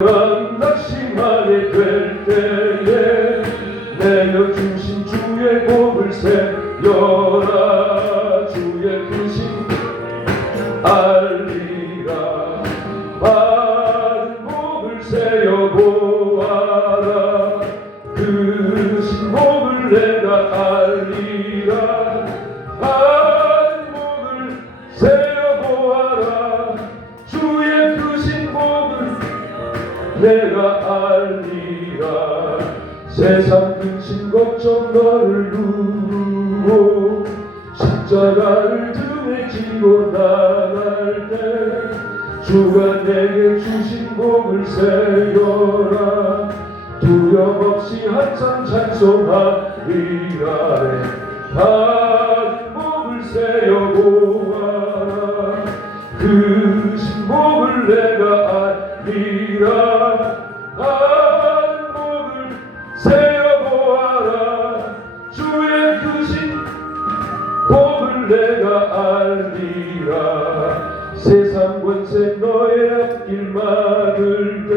낙심하게 될 때에 내려 주신 주의 복을 세려라. 주의 크신 알리라. 받은 복을 세어 보아라. 크신 복을 내가 알리라. 받은 복을 세어 보아라. 주의 크신 복을 내가 알리라. 세상 근심 걱정 너를 두고 십자가를 등에 지고 나갈 때 주가 내게 주신 복을 세려라. 두려움 없이 항상 찬송하리라. 받은 복을 세어 보아라. 크신 복을 내가 알리라. 받은 복을 세어 보아라. 주의 크신 복을 내가 알리라. 세상 권세 너의 앞길 막을 때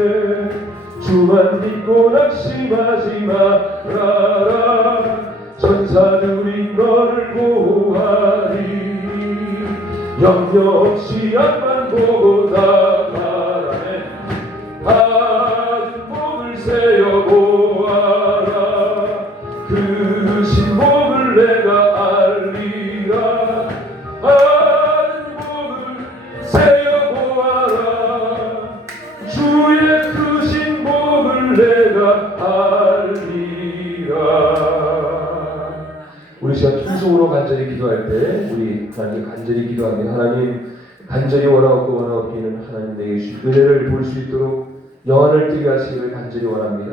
주만 믿고 낙심하지 말아라. 천사들이 너를 보호하리. 염려 없이 앞만 보고 나가라네. 받은 복을 세어 보아라. 크신 복을 내가 알리라. 받은 복을 세어 보아라. 주의 크신 복을 내가 알리라. 우리 시간 통성으로 간절히 기도할 때 우리 하나님 간절히 기도하면 하나님 간절히 원하옵고 원하옵기는 하나님 내게 주신 은혜를 볼 수 있도록 영안을 뜨게 하시기를 간절히 원합니다.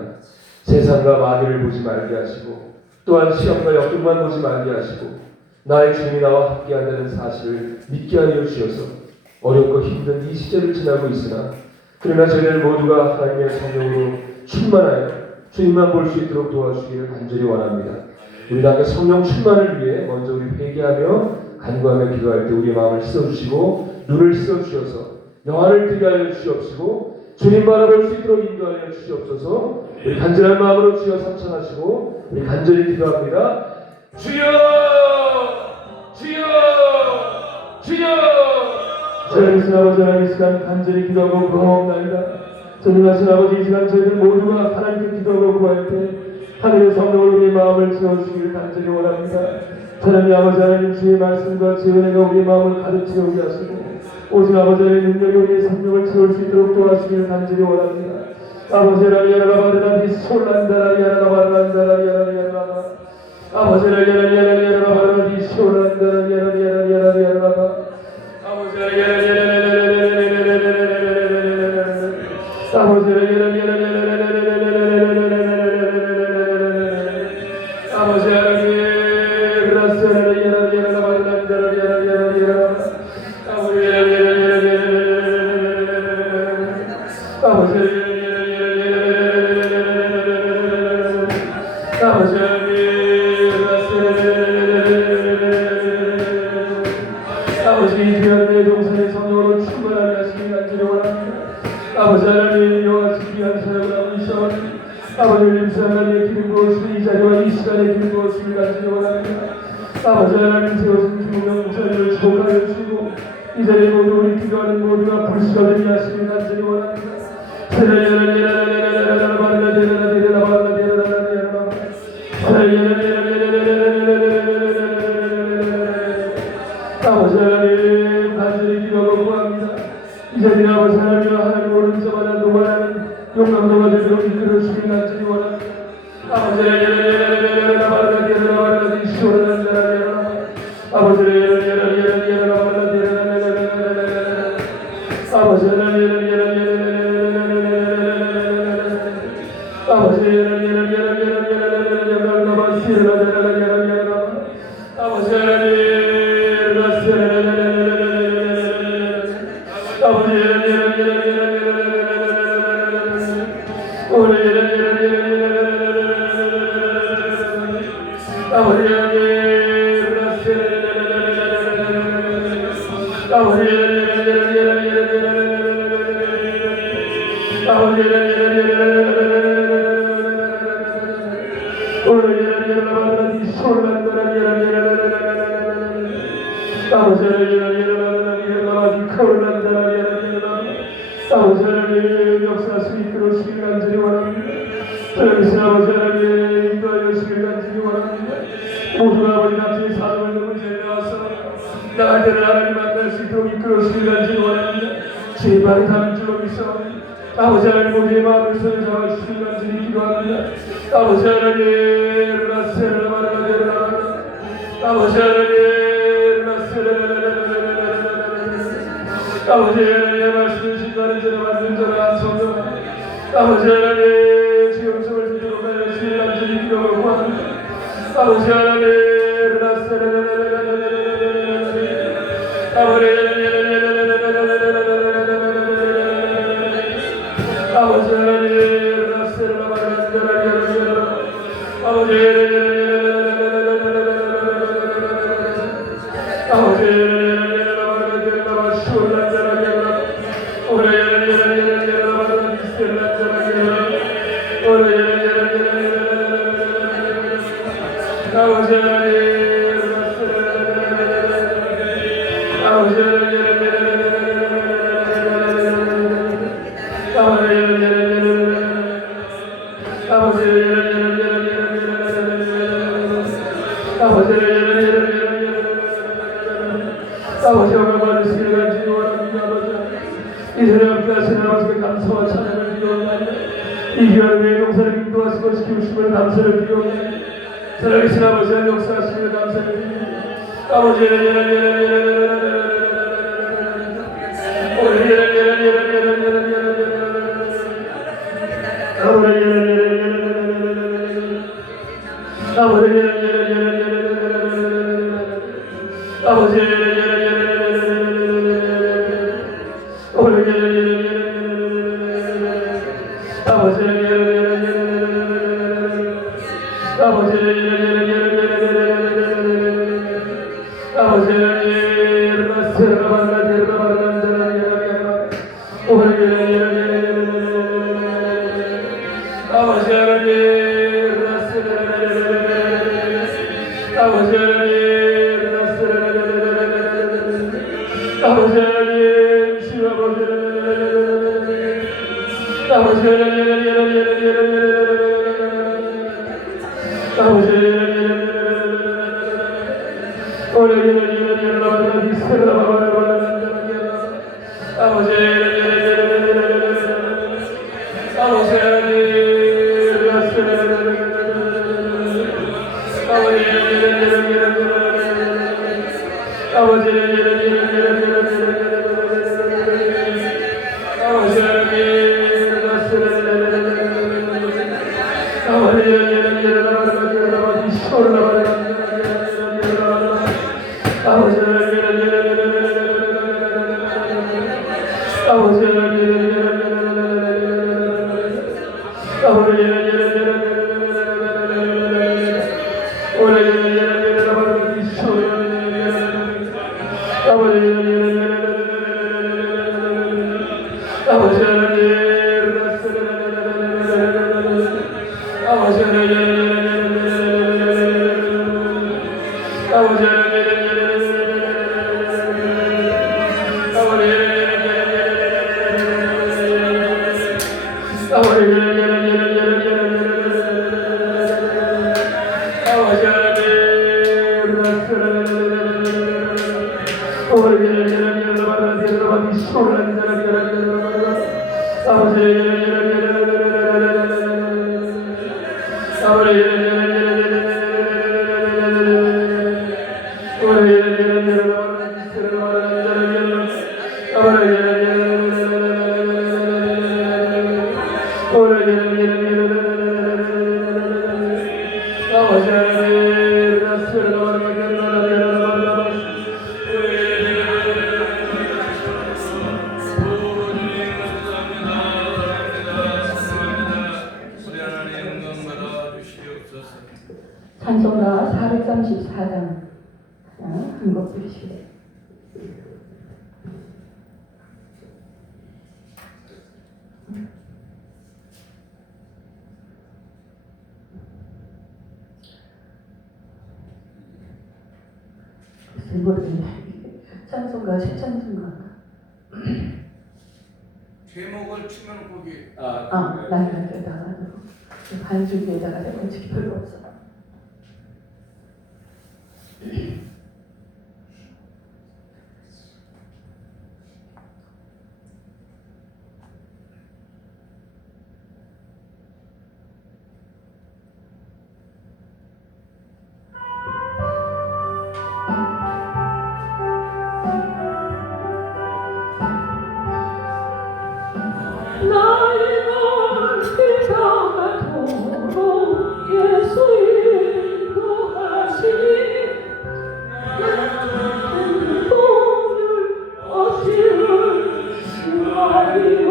세상과 마귀를 보지 말게 하시고 또한 시험과 역경만 보지 말게 하시고 나의 주님이 나와 함께한다는 사실을 믿게 하여 주셔서 어렵고 힘든 이 시절을 지나고 있으나 그러나 저희들 모두가 하나님의 성령으로 충만하여 주님만 볼 수 있도록 도와주시기를 간절히 원합니다. 우리 당의 성령 충만을 위해 먼저 우리 회개하며 간구하며 기도할 때 우리의 마음을 씻어주시고 눈을 씻어주셔서 영안을 뜨게 하여 주시옵시고 주님 바라볼 수 있도록 인도하여 주시옵소서. 우리 간절한 마음으로 주여 삼창하시고 우리 간절히 기도합니다. 주여 주여 주여. 살아계신 아버지 하나님, 이 시간 간절히 기도하고 구하옵나이다. 전능하신 아버지, 이 시간 저희들 모두가 하나님께 기도하고 구할 때 하늘의 성령으로 우리의 마음을 채워주시기를 간절히 원합니다. 하나님 아버지 하나님, 주의 말씀과 주의 은혜가 우리의 마음을 가득 채우게 하시고 오직 아버지 하나님 능력이 우리의 성령을 채울 수 있도록 도와주시기를 간절히 원합니다. 아버지 하나님 야라바르라니 솔란다라니 야라바르란다라니 야라바르란다라니 아버지 하나님 야라바르라니 솔란다라니 야라바르란다라니 야라바르란다라니 아버지 하나님 아버지 하나님 아버지 하나님 아버지 이 귀한 내 동산의 성령으로 충만하게 하시기 간절히 원합니다. 아버지 하나님 이와 같이 귀한 사역을 하고 있사오니 아버지 님사 하나님의 기름 부어주시고 이 자리와 이 시간에 기름 부어주시기 간절히 원합니다. 아버지 하나님 세워진 김웅영 목사님을 축복하여 주시고 이 자리에 모두 우리 기도하는 모두가 불시가 되게 하시기 간절히 원합니다. 아버지 하나님 간절히 기도하고 구합니다. 이 자리에 아버지 하나님과 하나님 오른쪽마다 노만하는 용감도가 되도록 이끌어주시기 간절히 원합니다. 아버지 하나님 아버지 아버지 아버지 하나님 역사하시고 이끌어주시길 간절히 원합니다. 살아계신 아버지 하나님 인도하여 주시길 간절히 원합니다. 모두가 아버지 남편의 사정을 너무 잘 나와서 나들을 하나님 만날 수 있도록 이끌어주시길 간절히 원합니다. 제발 다른 줄로 믿사옵니다. 아버지 하나님 우리의 마음을 손에 잡아주시길 간절히 기도합니다. 아버지 하나님 라세라마라데라 아버지 하나님 라세라라라라라라라라 아버지 하나님의 말씀을 신나는 자를 만든 자를 안성도 아버지 하나님 지금성을 드리도록 하여 주시길 간절히 기도하고 구합니다. 아버지 하나님 라세라라라라라라라라 아버지 아버지 하나님 라세라라라라라라라 아버지 아버지 오늘 받으시길 간절히 원합니다. 아버지 이전에 함께 하신 아버지께 감사와 찬양을 드리옵나이다. 이 귀한 내 동사를 인도하시고 지키우심을 감사를 드리옵나이다. 살아계신 아버지 한 역사하시길 감사를 드립니다. 아버지 찬송가 434장 한 곡 부르시겠습니다. 모르겠네. 찬송가, 새 찬송가. 제목을 치면 거기 나에다가 반주기에다가 내가 원칙이 별로 없어. 나의 멀리 다가도록 예수 인도하시니 내 꿈을 어찌를 심하리요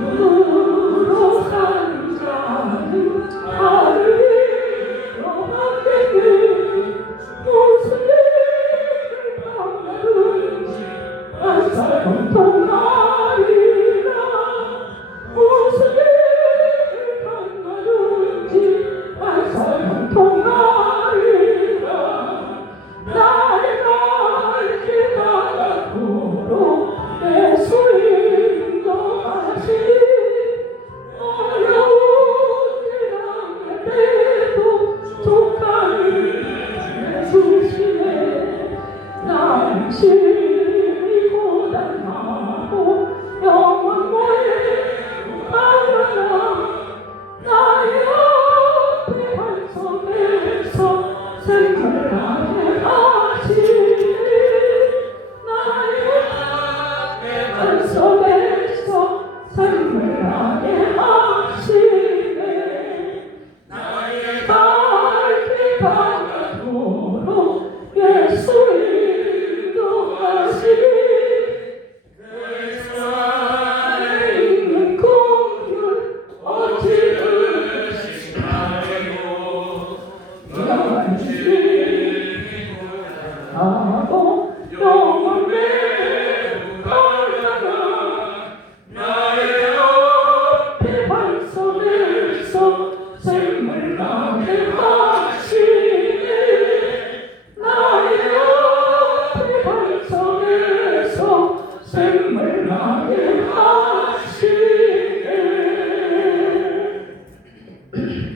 눈으로 산 자는 하늘이 영원하게 무슨 일을 당하는지 항상 통통하리라 무슨 일을 당하는지 항상 통통하리라 나의 갈 따라도록 예수 인도하시니 어려운 일 당할 때도 족간을 해주시네 당신이 고단하고 영원 모에 가려나 나의 앞에 반석에서 생각하게 하시니 나의 앞에 반석에서 생각하게 하시네 나의 발길 바라도록 예수 인도하시니 있는 꿈을 어찌를 시나리오 하고 영원에 가려나 나의 앞에 반석에서 샘을 나게 하시네 나의 앞에 반석에서 샘을 나게 하시네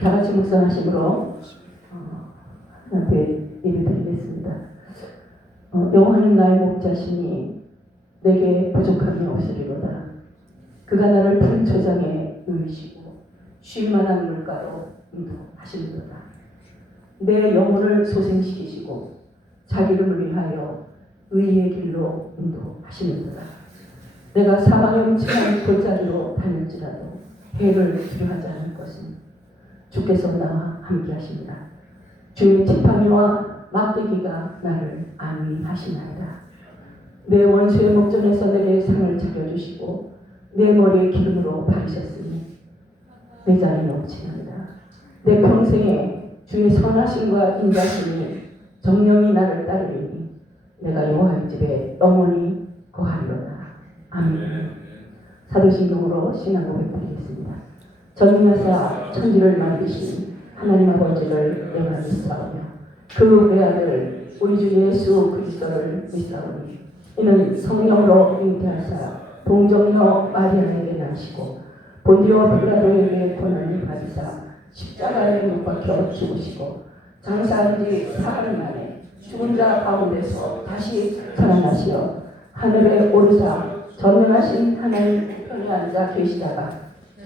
다 같이 묵상하심으로 하나님께 예배드리겠습니다. 여호와는 나의 목자시니 내게 부족함이 없으리로다. 그가 나를 푸른 초장에 누이시고 쉴 만한 물가로 인도하시리로다. 내 영혼을 소생시키시고 자기 이름을 위하여 의의 길로 인도하시리로다. 내가 사망의 음침한 골짜기로 다닐지라도 해를 두려워하지 않을 것은 주께서 나와 함께 하십니다. 주의 지팡이와 막대기가 나를 안위하시나이다. 내 원수의 목전에서 내게 상을 차려주시고 내 머리에 기름으로 바르셨으니 내 자랑이 넘치나이다. 내 평생에 주의 선하심과 인자심이 정령이 나를 따르리니 내가 여호와의 집에 영원히 거하리로다. 아멘. 사도신경으로 신앙 고백드리겠습니다. 전능하사 천지를 만드신 하나님 아버지를 내가 믿사오며 그 외아들 우리 주 예수 그리스도를 믿사오니 이는 성령으로 잉태하사 동정녀 마리아에게 나시고 본디오 빌라도에게 고난을 받으사 십자가에 못 박혀 죽으시고 장사한 지 사흘 만에 죽은 자 가운데서 다시 살아나시어 하늘에 오르사 전능하신 하나님 우편에 앉아 계시다가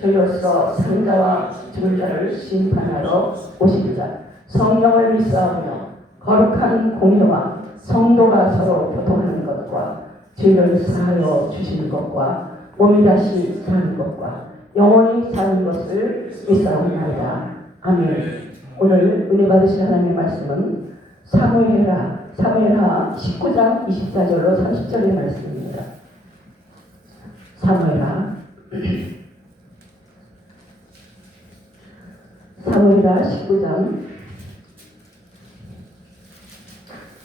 저희로서 사는 자와 죽은 자를 심판하러 오십니다. 성령을 믿사오며 거룩한 공회와 성도가 서로 교통하는 것과 죄를 사하여 주시는 것과 몸이 다시 사는 것과 영원히 사는 것을 믿사옵나이다. 아멘. 오늘 은혜 받으실 하나님의 말씀은 사무엘하 19장 24절로 30절의 말씀입니다. 사무엘하 19장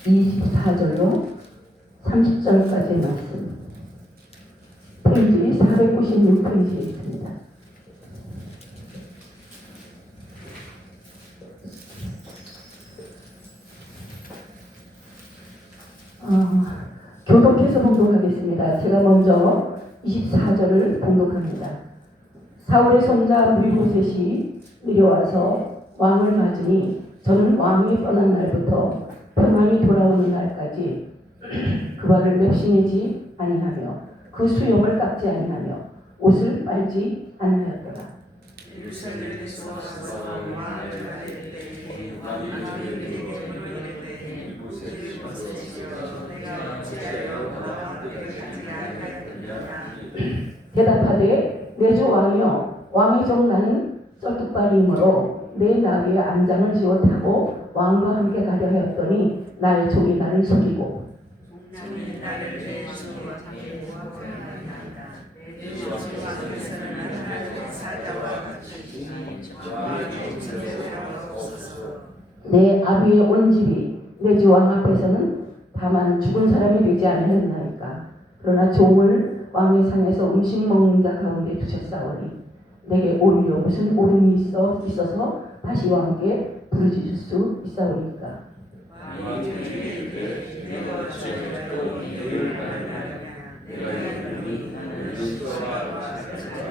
24절로 30절까지의 말씀. 페이지 496페이지에 있습니다. 하겠습니다. 제가 먼저 24절을 봉독합니다. 사울의 손자 무리보셋이 내려와서 왕을 맞으니 저는 왕이 떠난 날부터 평안히 돌아오는 날까지 그 발을 맵시내지 아니하며 그 수염을 깎지 아니하며 옷을 빨지 아니하였더라. 대답하되 내 주 왕이여, 왕의 종 나는 쩔뚝발이므로 내 나귀에 안장을 지어 타고 왕과 함께 가려 하였더니 나의 종이 나를 속이고 내 아비의 온 집이 내 주 왕 앞에서는 다만 죽은 사람이 되지 않으였나이까. 그러나 종을 왕의 상에서 음식 먹는 자 가운데 두셨사오니 내게 오히려 무슨 오름이 있어서 다시 왕께 부르짖을 수 있사오니까.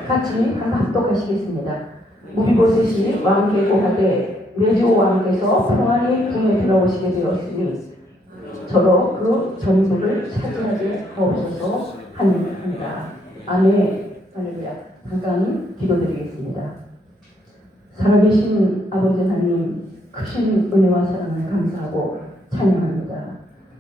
같이 합독하시겠습니다. 무비보셋이 왕께 고하되 내 주 왕께서 평안히 궁에 들어오시게 되었으니 저로 그 전부를 차지하게 하옵소서 하니라. 아멘. 할렐루야. 잠깐 기도드리겠습니다. 살아계신 아버지 하나님, 크신 은혜와 사랑을 감사하고 찬양합니다.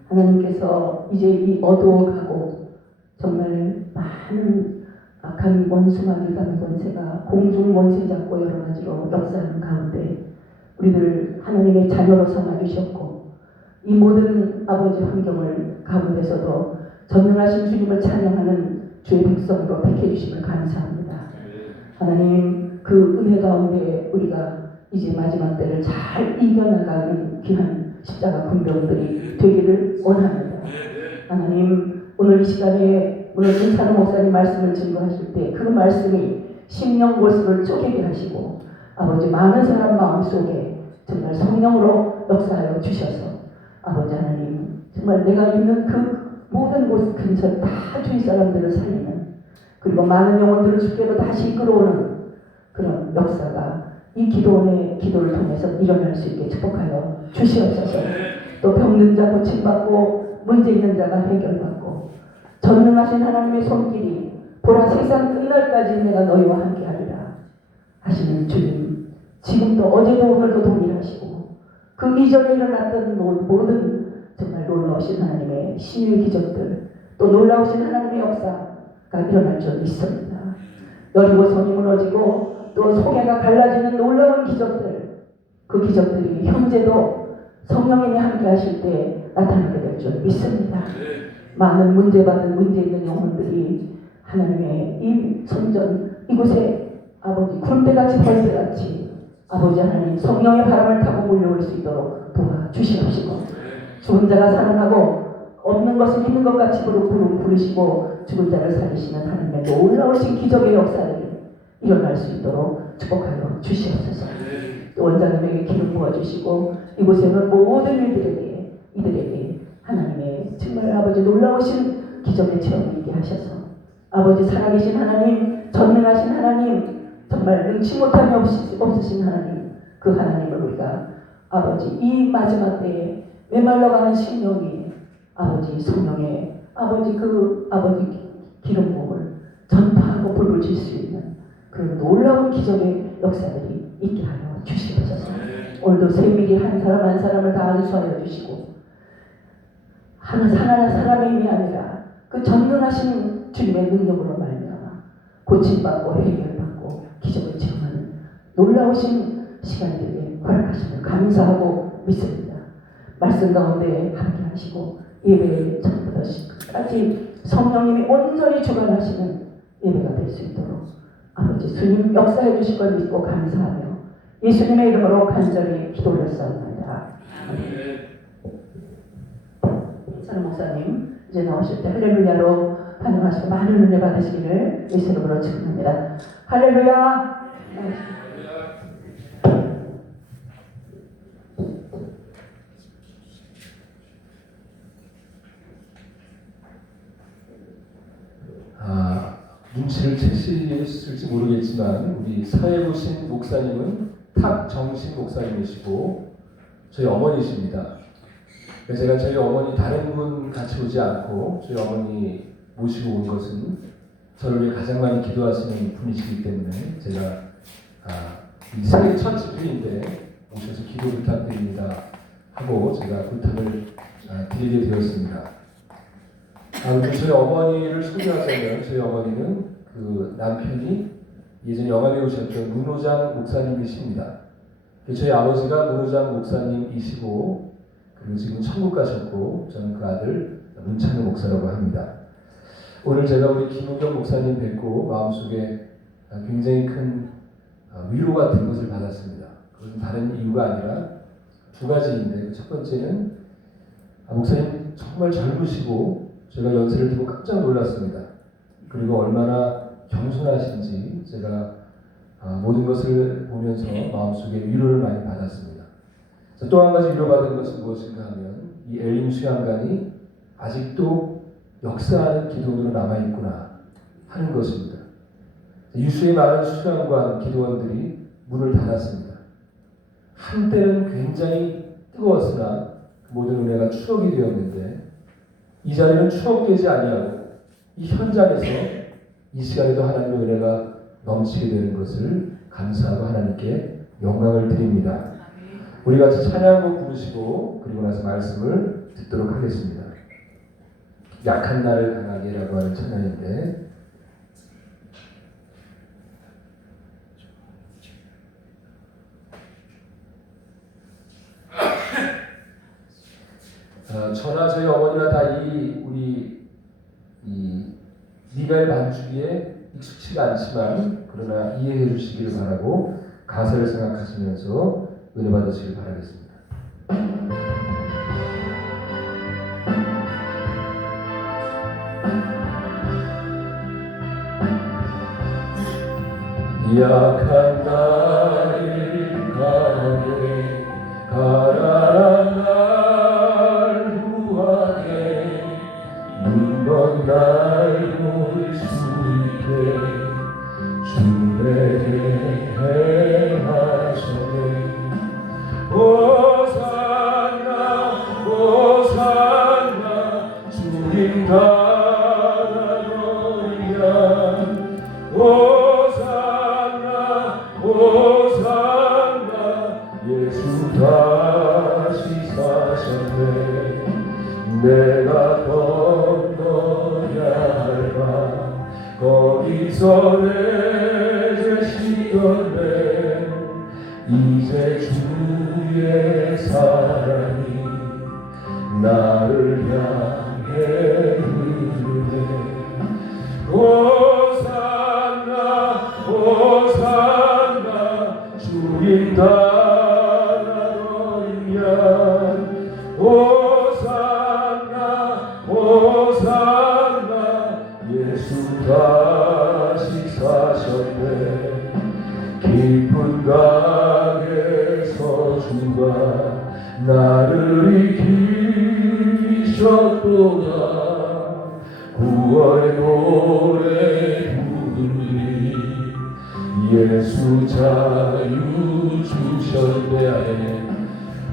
하나님께서 이제 이 어두워가고 정말 많은 악한 원수마귀 같은 권세가 공중 원세 잡고 여러 가지로 역사하는 가운데 우리들 하나님의 자녀로 삼아주셨고 이 모든 아버지 환경을 가운데서도 전능하신 주님을 찬양하는 주의 백성으로 택해주심을 감사합니다. 하나님, 그 은혜 가운데 우리가 이제 마지막 때를 잘 이겨나가는 귀한 십자가 군병들이 되기를 원합니다. 하나님, 오늘 이 시간에 오늘 윤찬호 목사님 말씀을 증거하실 때 그 말씀이 심령 골수를 쪼개게 하시고 아버지 많은 사람 마음속에 정말 성령으로 역사하여 주셔서 아버지 하나님, 정말 내가 있는 그 모든 곳 근처 다 주위 사람들을 살리는, 그리고 많은 영혼들을 주께로 다시 이끌어오는 그런 역사가 이 기도원의 기도를 통해서 일어날 수 있게 축복하여 주시옵소서. 또 병든 자 고침받고 문제 있는 자가 해결받고 전능하신 하나님의 손길이 보라 세상 끝날까지 내가 너희와 함께하리라 하시는 주님, 지금도 어제도 오늘도 동일하시고 그 이전에 일어났던 모든 정말 놀라우신 하나님의 신의 기적들, 또 놀라우신 하나님의 역사가 일어날 줄 믿습니다. 여리고성이 무너지고 또 소개가 갈라지는 놀라운 기적들, 그 기적들이 현재도 성령님이 함께 하실 때 나타나게 될 줄 믿습니다. 많은 문제받은 문제 있는 영혼들이 하나님의 이 성전 이곳에 아버지 구름대같이 벌떼같이 아버지 하나님 성령의 바람을 타고 몰려올 수 있도록 도와주시옵시고 죽은 자가 살아나고 없는 것을 있는 것 같이 부르시고 죽은 자를 살리시는 하나님의 놀라우신 기적의 역사들이 일어날 수 있도록 축복하여 주시옵소서. 또 원장님에게 기름 부어주시고 이곳에 있는 모든 이들에게 하나님의 정말 아버지 놀라우신 기적의 체험이 있게 하셔서 아버지 살아계신 하나님, 전능하신 하나님, 정말 능치 못함이 없으신 하나님, 그 하나님을 우리가 아버지 이 마지막 때에 메말라가는 심령이 아버지 성령의 아버지 그 아버지 기름 부음을 전파하고 불을 질 수 있는 그런 놀라운 기적의 역사들이 있게 하여 주시옵소서. 오늘도 세밀히 한 사람 한 사람을 다 안수하여 주시고 하나 사람의 힘이 아니라 그 전능하신 주님의 능력으로 말미암아 고침받고 해결받고 기적을 체험하는 놀라우신 시간들에 허락하심을 감사하고 믿습니다. 말씀 가운데 함께 하시고 예배의 처음부터 끝까지 성령님이 온전히 주관하시는 예배가 될 수 있도록 아버지 주님 역사해 주실 걸 믿고 감사하며 예수님의 이름으로 간절히 기도를 했사옵나이다. 사랑 목사님 이제 나오실 때 할렐루야로 환영하시고 많은 은혜 받으시기를 예수 이름으로 축원합니다. 할렐루야. 눈치를 채셨을지 모르겠지만 우리 사회부신 목사님은 탁정신 목사님이시고 저희 어머니십니다. 제가 저희 어머니 다른 분 같이 오지 않고 저희 어머니 모시고 온 것은 저를 위해 가장 많이 기도하시는 분이시기 때문에 제가 이 생일 첫 집회인데 오셔서 기도 부탁드립니다 하고 제가 부탁을 드리게 되었습니다. 저희 어머니를 소개하자면 저희 어머니는 그 남편이 예전에 영화 배우셨던 문호장 목사님이십니다. 저희 아버지가 문호장 목사님이시고 그리고 지금 천국 가셨고 저는 그 아들 문찬우 목사라고 합니다. 오늘 제가 우리 김우경 목사님 뵙고 마음속에 굉장히 큰 위로 같은 것을 받았습니다. 그것은 다른 이유가 아니라 두 가지인데 첫 번째는 목사님 정말 젊으시고 제가 연세를 듣고 깜짝 놀랐습니다. 그리고 얼마나 겸손하신지 제가 모든 것을 보면서 마음속에 위로를 많이 받았습니다. 또 한 가지 위로받은 것은 무엇인가 하면 이 엘림 수양관이 아직도 역사하는 기도원으로 남아있구나 하는 것입니다. 유수의 많은 수양관 기도원들이 문을 닫았습니다. 한때는 굉장히 뜨거웠으나 그 모든 은혜가 추억이 되었는데 이 자리는 추억되지 아니하고 이 현장에서 이 시간에도 하나님의 은혜가 넘치게 되는 것을 감사하고 하나님께 영광을 드립니다. 우리 같이 찬양곡 부르시고 그리고 나서 말씀을 듣도록 하겠습니다. 약한 나를 강하게라고 하는 찬양인데 저나 저희 어머니나 다 우리 미갈 반주기에 익숙치가 않지만 그러나 이해해 주시기를 바라고 가사를 생각하시면서 은혜 받으시길 바라겠습니다. 약한 나를 강하게 가라란 날 구하게 눈먼 날 볼 수 있게 주 내게 행하셨네. 호산나 호산나 주님 나라로야 호산나 예수 다시 사셨네. 내가 건너야 할 강 거기서 내 죄 씻었네. 이제 주의 사랑이 나를 향해 흐르네. 호산나 호산나 주님 나라로 인면 호산나 호산나 예수 다시 사셨네. 깊은 강에서 주가 나를 이기셨도다. 구원의 노래 부르리 예수 자유 주셨네.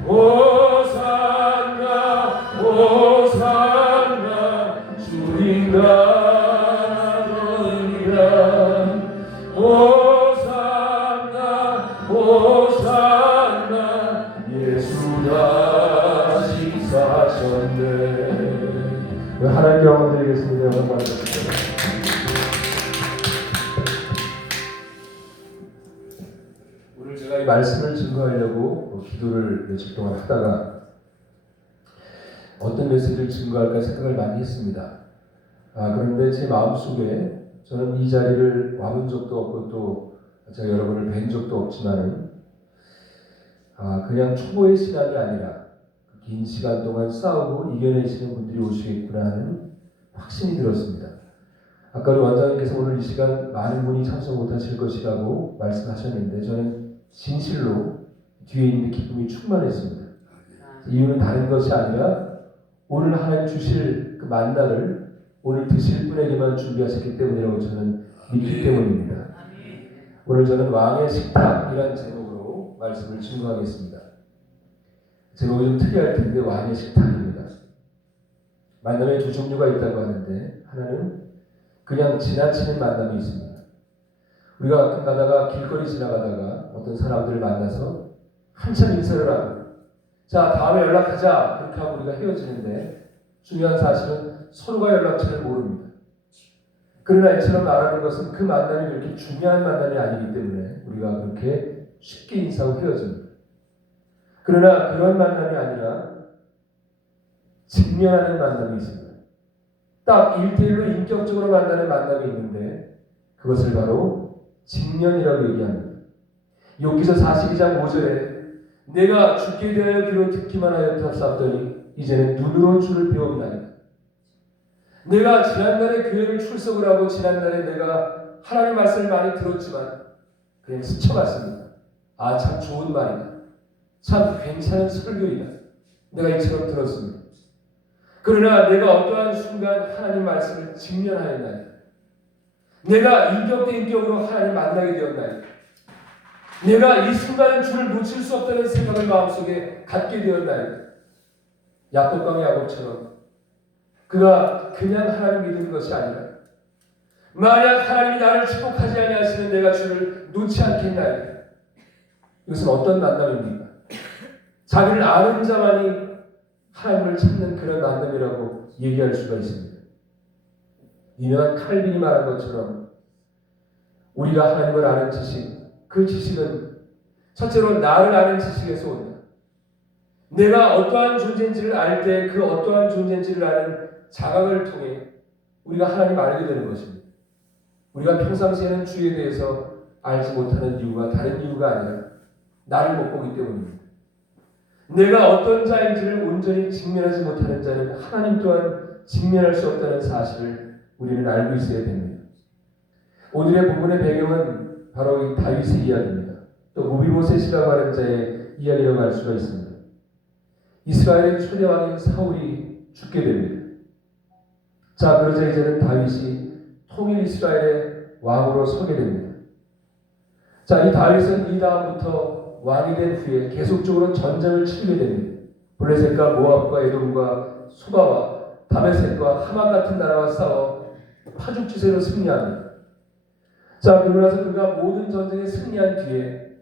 호산나 호산나 주님 나라로니라. 호산나 호산나 예수 다시 사셨네. 하나님께 영광 드리겠습니다. 영광 받으십시오. 오늘 제가 이 말씀을 증거하려고 기도를 며칠 동안 하다가 어떤 메시지를 증거할까 생각을 많이 했습니다. 그런데 제 마음속에 저는 이 자리를 와본 적도 없고 또 제가 여러분을 뵌 적도 없지만은 그냥 초보의 신앙이 아니라 긴 시간 동안 싸우고 이겨내시는 분들이 오시겠구나 하는 확신이 들었습니다. 아까 우리 원장님께서 오늘 이 시간 많은 분이 참석 못하실 것이라고 말씀하셨는데 저는 진실로 뒤에 있는 기쁨이 충만했습니다. 이유는 다른 것이 아니라 오늘 하나님 주실 그 만나를 오늘 드실 분에게만 준비하셨기 때문이라고 저는 믿기 때문입니다. 오늘 저는 왕의 식탁이라는 제목으로 말씀을 증거하겠습니다. 제목이 좀 특이할 텐데 왕의 식탁입니다. 만남에 두 종류가 있다고 하는데 하나는 그냥 지나치는 만남이 있습니다. 우리가 가끔 가다가 길거리 지나가다가 어떤 사람들을 만나서 한참 인사를 하고 자 다음에 연락하자 그렇게 하고 우리가 헤어지는데 중요한 사실은 서로가 연락처를 모릅니다. 그러나 이처럼 말하는 것은 그 만남이 그렇게 중요한 만남이 아니기 때문에 우리가 그렇게 쉽게 인사하고 헤어집니다. 그러나 그런 만남이 아니라 직면하는 만남이 있습니다. 딱 1대1로 인격적으로 만나는 만남이 있는데 그것을 바로 직면이라고 얘기합니다. 욥기서 42장 5절에 내가 주께 대하여 귀로 듣기만 하였사옵더니 이제는 눈으로 주를 배웠나이다. 내가 지난날에 교회를 출석을 하고 지난날에 내가 하나님의 말씀을 많이 들었지만 그냥 스쳐갔습니다. 아, 참 좋은 말이다. 참 괜찮은 설교이다. 내가 이처럼 들었습니다. 그러나 내가 어떠한 순간 하나님 말씀을 직면하였나이다. 내가 인격 대 인격으로 하나님 만나게 되었나이다. 내가 이 순간은 주를 놓칠 수 없다는 생각을 마음속에 갖게 되었나이다. 야곱과 야곱처럼 그가 그냥 하나님 믿는 것이 아니라 만약 하나님이 나를 축복하지 아니하시면 내가 주를 놓지 않겠나이다. 이것은 어떤 만남입니까? 자기를 아는 자만이 하나님을 찾는 그런 만남이라고 얘기할 수가 있습니다. 유명한 칼빈이 말한 것처럼 우리가 하나님을 아는 지식, 그 지식은 첫째로 나를 아는 지식에서 온다. 내가 어떠한 존재인지를 알 때 그 어떠한 존재인지를 아는 자각을 통해 우리가 하나님 알게 되는 것입니다. 우리가 평상시에는 주에 대해서 알지 못하는 이유가 다른 이유가 아니라 나를 못 보기 때문입니다. 내가 어떤 자인지를 온전히 직면하지 못하는 자는 하나님 또한 직면할 수 없다는 사실을 우리는 알고 있어야 됩니다. 오늘의 본문의 배경은 바로 이 다윗의 이야기입니다. 또 무비보셋이라고 하는 자의 이야기라고 할 수가 있습니다. 이스라엘의 초대 왕인 사울이 죽게 됩니다. 자, 그러자 이제는 다윗이 통일 이스라엘의 왕으로 서게 됩니다. 자, 이 다윗은 이 다음부터 왕이 된 후에 계속적으로 전쟁을 치르게 됩니다. 블레셋과 모압과 에돔과 소바와 다메섹과 하만 같은 나라와 싸워 파죽지세로 승리합니다. 자, 그러고 나서 그가 모든 전쟁에 승리한 뒤에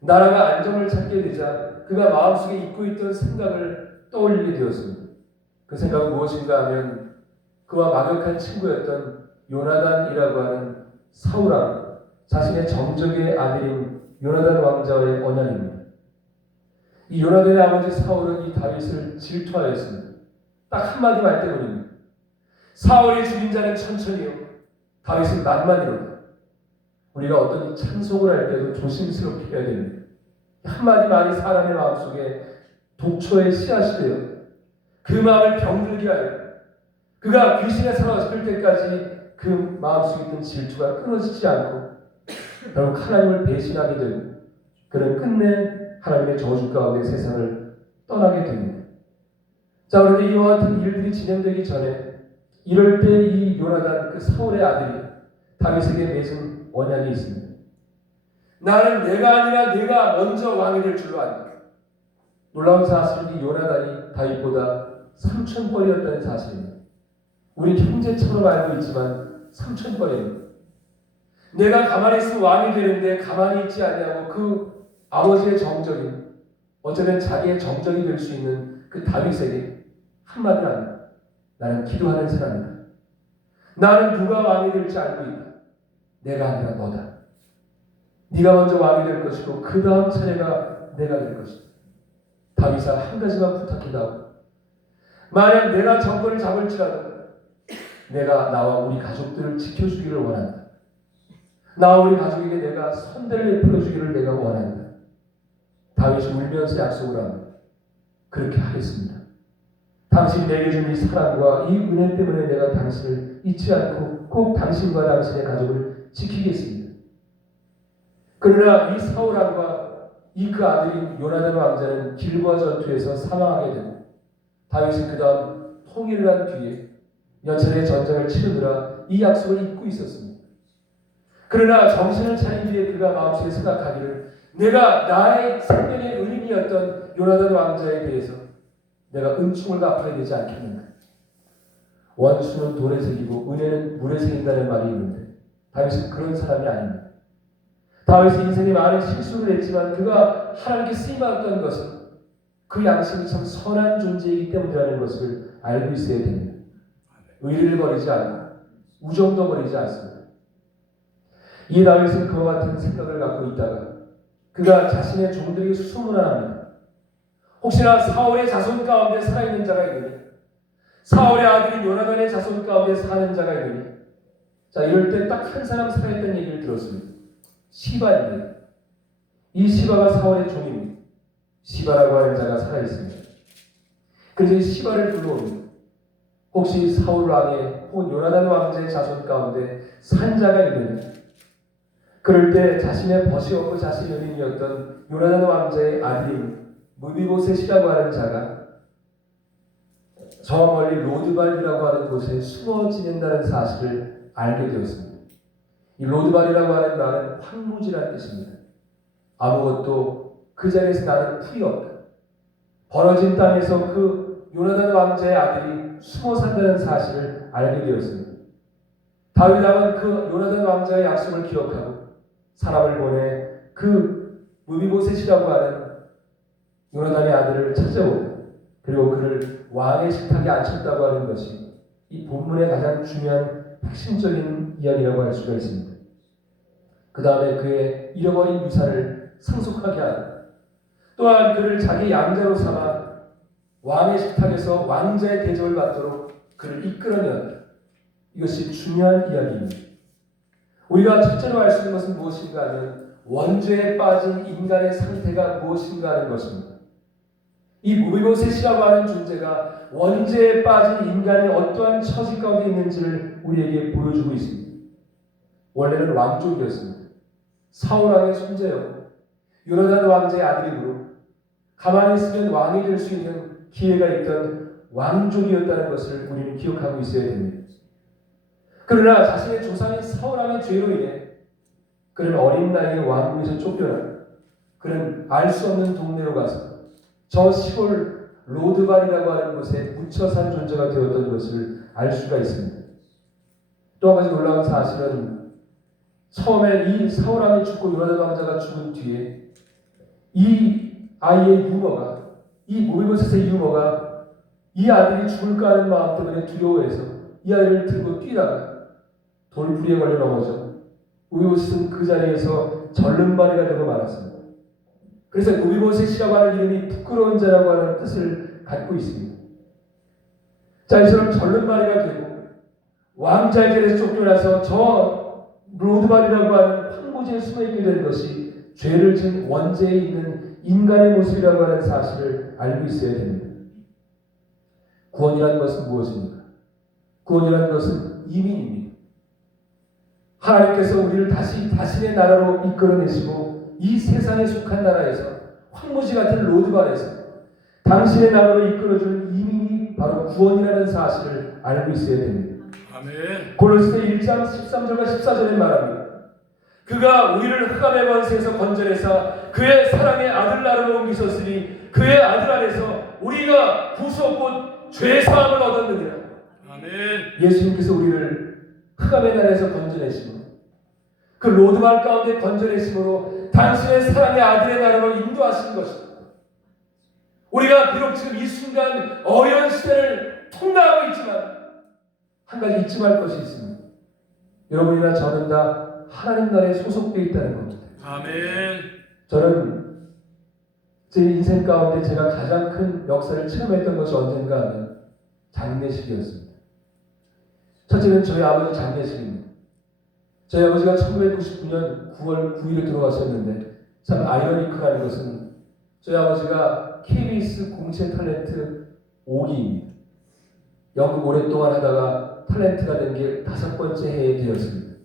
나라가 안정을 찾게 되자 그가 마음속에 잊고 있던 생각을 떠올리게 되었습니다. 그 생각은 무엇인가 하면 그와 막역한 친구였던 요나단이라고 하는 사울왕, 자신의 정적의 아들인 요나단 왕자와의 언약입니다. 이 요나단의 아버지 사울은 이 다윗을 질투하였습니다. 딱 한마디 말 때문입니다. 사울이 죽인 자는 천천히요, 다윗은 만만이로다. 우리가 어떤 찬송을 할 때도 조심스럽게 해야 됩니다. 한마디 말이 사람의 마음속에 독초의 씨앗이 되어 그 마음을 병들게 하여 그가 귀신에 사로잡힐 때까지 그 마음속에 있던 질투가 끊어지지 않고 결국 하나님을 배신하게 되고 그는 끝내 하나님의 저주 가운데 세상을 떠나게 됩니다. 자, 그런데 이와 같은 일들이 진행되기 전에 이럴 때 이 요나단 그 사울의 아들이 다윗에게 맺은 언약이 있습니다. 나는 내가 아니라 내가 먼저 왕이 될 줄로 안다. 놀라운 사실은 이 요나단이 다윗보다 삼촌뻘이었다는 사실입니다. 우리 형제처럼 알고 있지만 삼촌뻘입니다. 내가 가만히 있으면 왕이 되는데 가만히 있지 않냐고 그 아버지의 정적인 어쩌면 자기의 정적이 될 수 있는 그 다윗에게 한마디를 합니다. 나는 기도하는 사람이다. 나는 누가 왕이 될지 알고 있다. 내가 아니라 너다. 네가 먼저 왕이 될 것이고 그 다음 차례가 내가 될 것이다. 다윗아, 한 가지만 부탁이다 하고 만약 내가 정권을 잡을지라도 내가 나와 우리 가족들을 지켜주기를 원한다. 나와 우리 가족에게 내가 선대를 베풀어주기를 내가 원한다. 다윗이 울면서 약속을 합니다. 그렇게 하겠습니다. 당신이 내게 준 이 사랑과 이 은혜 때문에 내가 당신을 잊지 않고 꼭 당신과 당신의 가족을 지키겠습니다. 그러나 이 사울왕과 이 그 아들인 요나단 왕자는 길보아 전투에서 사망하게 되고 다윗은 그 다음 통일을 한 뒤에 여차례 전쟁을 치르느라 이 약속을 잊고 있었습니다. 그러나 정신을 차린 뒤에 그가 마음속에 생각하기를 내가 나의 생명의 은인이었던 요나단 왕자에 대해서 내가 은총을 갚아야 되지 않겠는가. 원수는 돌에 새기고 은혜는 물에 새긴다는 말이 있는데 다윗은 그런 사람이 아닙니다. 다윗은 인생에 많은 실수를 했지만 그가 하나님께 쓰임받았던 것은 그 양심이 참 선한 존재이기 때문이라는 것을 알고 있어야 됩니다. 의리를 버리지 않고 우정도 버리지 않습니다. 이 다윗은 그와 같은 생각을 갖고 있다가 그가 자신의 종들에게 수소문합니다. 혹시나 사울의 자손 가운데 살아있는 자가 있느냐? 사울의 아들인 요나단의 자손 가운데 사는 자가 있느냐? 자, 이럴 때 딱 한 사람 살아있다는 얘기를 들었습니다. 시바입니다. 이 시바가 사울의 종입니다. 시바라고 하는 자가 살아있습니다. 그래서 이 시바를 불러옵니다. 혹시 사울 왕의 혹은 요나단 왕자의 자손 가운데 산 자가 있느냐? 그럴 때 자신의 벗이 없고 자신의 연인이었던 요나단 왕자의 아들인 무비보셋이라고 하는 자가 저 멀리 로드발이라고 하는 곳에 숨어 지낸다는 사실을 알게 되었습니다. 이 로드발이라고 하는 말은 황무지라는 뜻입니다. 아무것도 그 자리에서 나는 풀이 없다. 벌어진 땅에서 그 요나단 왕자의 아들이 숨어 산다는 사실을 알게 되었습니다. 다윗 왕은 그 요나단 왕자의 약속을 기억하고 사람을 보내 그 무비보셋이라고 하는 요나단의 아들을 찾아오고 그리고 그를 왕의 식탁에 앉혔다고 하는 것이 이 본문의 가장 중요한 핵심적인 이야기라고 할 수가 있습니다. 그 다음에 그의 잃어버린 유산을 상속하게 하고 또한 그를 자기 양자로 삼아 왕의 식탁에서 왕자의 대접을 받도록 그를 이끌어내었다. 이것이 중요한 이야기입니다. 우리가 첫째로 알 수 있는 것은 무엇인가 하면 원죄에 빠진 인간의 상태가 무엇인가 하는 것입니다. 이 무비보셋이라고 하는 존재가 원죄에 빠진 인간이 어떠한 처지 가운데 있는지를 우리에게 보여주고 있습니다. 원래는 왕족이었습니다. 사울 왕의 손자였고 요나단 왕자의 아들이므로 가만히 있으면 왕이 될 수 있는 기회가 있던 왕족이었다는 것을 우리는 기억하고 있어야 됩니다. 그러나 자신의 조상인 사울 왕의 죄로 인해 그는 어린 나이에 왕국에서 쫓겨나 그는 알 수 없는 동네로 가서 저 시골 로드발이라고 하는 곳에 묻혀 산 존재가 되었던 것을 알 수가 있습니다. 또 한 가지 놀라운 사실은 처음에 이 사울 왕이 죽고 요나단 왕자가 죽은 뒤에 이 아이의 유머가 이 무비보셋의 유머가 이 아들이 죽을까 하는 마음 때문에 두려워해서 이 아이를 들고 뛰다가 돌부리에 걸려 넘어져 무비보셋은 그 자리에서 절름발이가 되고 말았습니다. 그래서 무비보셋이라고 하는 이름이 부끄러운 자라고 하는 뜻을 갖고 있습니다. 자, 이처럼 절름발이가 되고 왕자의 자리에서 쫓겨나서 저 로드발이라고 하는 황무지에 숨어있게 된 것이 죄를 지은 원죄에 있는 인간의 모습이라고 하는 사실을 알고 있어야 됩니다. 구원이라는 것은 무엇입니까? 구원이라는 것은 이민입니다. 하나님께서 우리를 다시 자신의 나라로 이끌어내시고 이 세상에 속한 나라에서 황무지 같은 로드발에서 당신의 나라로 이끌어주는 이민이 바로 구원이라는 사실을 알고 있어야 됩니다. 아멘. 골로새서 1장 13절과 14절에 말합니다. 그가 우리를 흑암의 권세에서 건져내사 그의 사랑의 아들 나라로 옮기셨으니 그의 아들 안에서 우리가 구속 곧 죄사함을 얻었느니라. 아멘. 예수님께서 우리를 흑암의 나라에서 건져내시고 그 로드발 가운데 건져내심으로 당신의 사랑의 아들의 나라로 인도하신 것입니다. 우리가 비록 지금 이 순간 어려운 시대를 통과하고 있지만 한 가지 잊지 말 것이 있습니다. 여러분이나 저는 다 하나님 나라에 소속되어 있다는 겁니다. 아멘. 저는 제 인생 가운데 제가 가장 큰 역사를 체험했던 것이 언젠가 하면 장례식이었습니다. 첫째는 저희 아버지 장례식입니다. 저희 아버지가 1999년 9월 9일에 돌아가셨는데 참 아이러니컬한 것은 저희 아버지가 KBS 공채 탤런트 5기입니다. 연극 오랫동안 하다가 탤런트가 된 게 5번째 해에 되었습니다.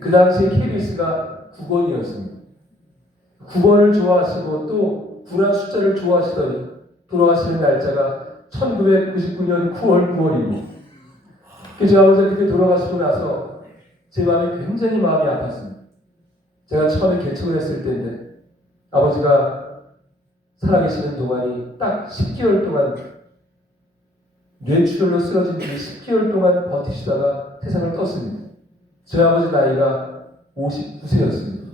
그 당시에 KBS가 9번이었습니다. 9번을 좋아하시고 또 9란 숫자를 좋아하시더니 돌아가시는 날짜가 1999년 9월 9월입니다. 제 아버지가 그렇게 돌아가시고 나서 제 마음이 굉장히 마음이 아팠습니다. 제가 처음에 개척을 했을 때인데 아버지가 살아계시는 동안이 딱 10개월 동안 뇌출혈로 쓰러진 지 10개월 동안 버티시다가 세상을 떴습니다. 저희 아버지 나이가 59세였습니다.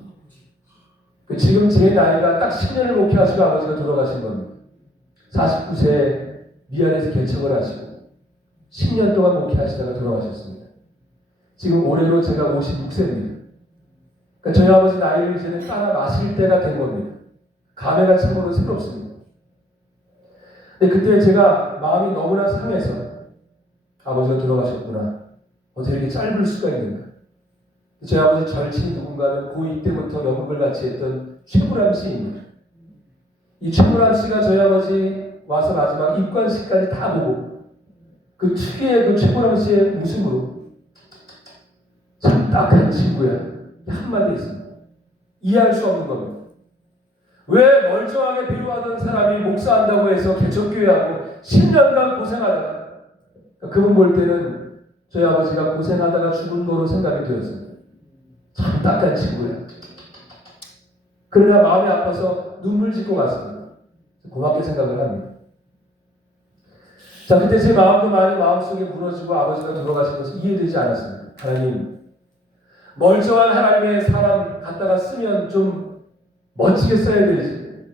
지금 제 나이가 딱 10년을 목회하시고 아버지가 돌아가신 겁니다. 49세에 미안해서 개척을 하시고 10년 동안 목회하시다가 돌아가셨습니다. 지금 올해로 제가 56세입니다. 그러니까 저희 아버지 나이를 이제는 따라 마실 때가 된 겁니다. 감회가 참으로 새롭습니다. 근데 그때 제가 마음이 너무나 상해서 아버지가 돌아가셨구나. 어떻게 이렇게 짧을 수가 있는가. 저희 아버지 절친이 누군가는 고2 때부터 연극을 같이 했던 최불암 씨입니다. 이 최불암 씨가 저희 아버지 와서 마지막 입관식까지 다 보고 그 특유의 그 최불암 씨의 웃음으로 참 딱한 친구야. 한마디 했습니다. 이해할 수 없는 겁니다. 왜 멀쩡하게 필요하던 사람이 목사한다고 해서 개척교회하고 10년간 고생하다가 그분 볼 때는 저희 아버지가 고생하다가 죽은 거로 생각이 되었습니다. 참 딱한 친구야. 그러나 마음이 아파서 눈물 짓고 갔습니다. 고맙게 생각을 합니다. 자, 그때 제 마음도 많이 마음속에 무너지고 아버지가 돌아가신 것이 이해되지 않았습니다. 하나님, 멀쩡한 하나님의 사람 갖다가 쓰면 좀 멋지게 써야 되지.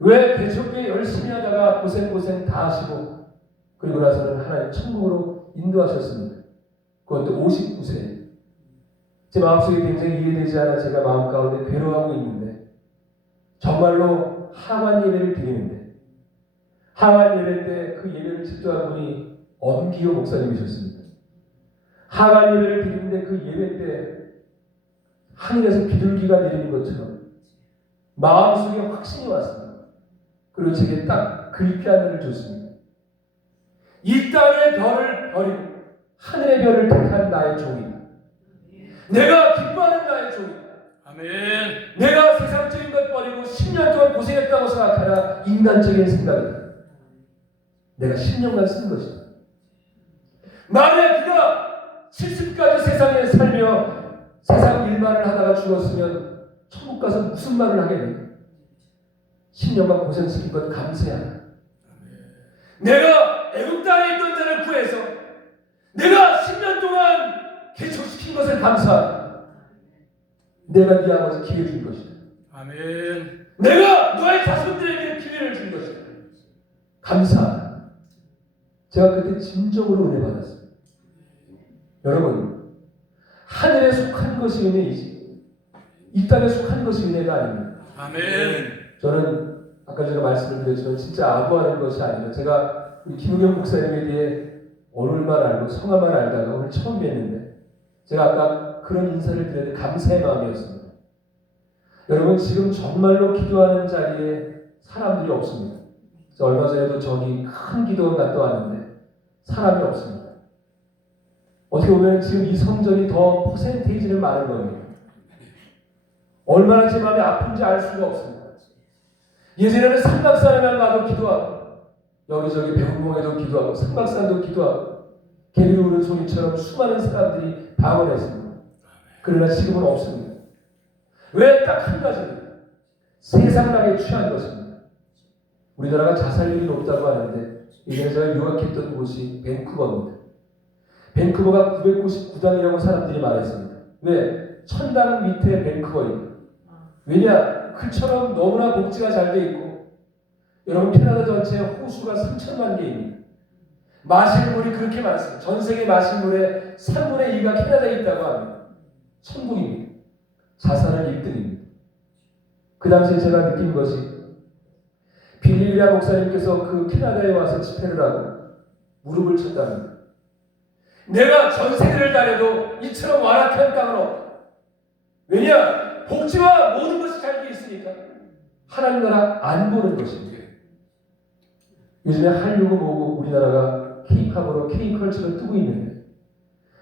왜 개척교회 열심히 하다가 고생 다 하시고 그리고 나서는 하나님 천국으로 인도하셨습니다. 그것도 59세. 제 마음속에 굉장히 이해되지 않아 제가 마음 가운데 괴로워하고 있는데 정말로 하완 예배를 드리는데 하완 예배 때 그 예배를 집도한 분이 엄기호 목사님이셨습니다. 하완 예배를 드리는데 그 예배 때 하늘에서 비둘기가 내리는 것처럼 마음속에 확신이 왔습니다. 그리고 제게 딱 글귀 하나를 줬습니다. 이 땅의 별을 버리고 하늘의 별을 택한 나의 종이다. 내가 기뻐하는 나의 종이다. 아멘. 내가 세상적인 것 버리고 10년 동안 고생했다고 생각하라. 인간적인 생각이다. 내가 10년간 쓴 것이다. 만약 그가 70까지 세상에 살며 세상 일만을 하다가 죽었으면 천국 가서 무슨 말을 하겠는가? 10년간 고생시킨 것 감사하다. 내가 애국 땅에 있던 자를 구해서 내가 10년 동안 개척시킨 것을 감사하다. 내가 네 아버지 기회 준 것이다. 아멘. 내가 너의 자손들에게 기회를 준 것이다. 감사하다. 제가 그때 진정으로 은혜 받았습니다. 여러분, 하늘에 속한 것이 은혜이지 이 땅에 속한 것이 은혜가 아닙니다. 아멘. 저는 아까 전에 말씀을 드렸지만 진짜 아부하는 것이 아니라 제가 우리 김웅영 목사님에 대해 얼굴만 알고 성함만 알다가 오늘 처음 뵀는데 제가 아까 그런 인사를 드렸는데 감사의 마음이었습니다. 여러분, 지금 정말로 기도하는 자리에 사람들이 없습니다. 얼마 전에도 저기 큰 기도원 갔다 왔는데 사람이 없습니다. 어떻게 보면 지금 이 성전이 더 퍼센테이지는 많은 겁니다. 얼마나 제 마음이 아픈지 알 수가 없습니다. 예전에는 삼각산에만 가도 기도하고 여기저기 배운봉에도 기도하고 삼각산도 기도하고 개미 우는 소리처럼 수많은 사람들이 방언했습니다. 그러나 지금은 없습니다. 왜? 딱 한 가지입니다. 세상락에 취한 것입니다. 우리나라가 자살률이 높다고 하는데 예전에 제가 유학했던 곳이 밴쿠버입니다. 밴쿠버가 999당이라고 사람들이 말했습니다. 왜? 1000당 밑에 밴쿠버입니다. 왜냐? 그처럼 너무나 복지가 잘 돼 있고 여러분, 캐나다 전체 호수가 3천만 개입니다. 마실 물이 그렇게 많습니다. 전 세계 마실 물의 3분의 2가 캐나다에 있다고 합니다. 천국입니다. 자살은 1등입니다. 그 당시에 제가 느낀 것이 빌리리아 목사님께서 그 캐나다에 와서 집회를 하고 무릎을 쳤답니다. 내가 전 세계를 다녀도 이처럼 완악한 땅은 없다. 왜냐? 복지와 모든 것이 잘 돼 있으니까 하나님 나라 안 보는 것입니다. 요즘에 한류고 뭐고 우리나라가 K-팝으로 K-컬처를 뜨고 있는데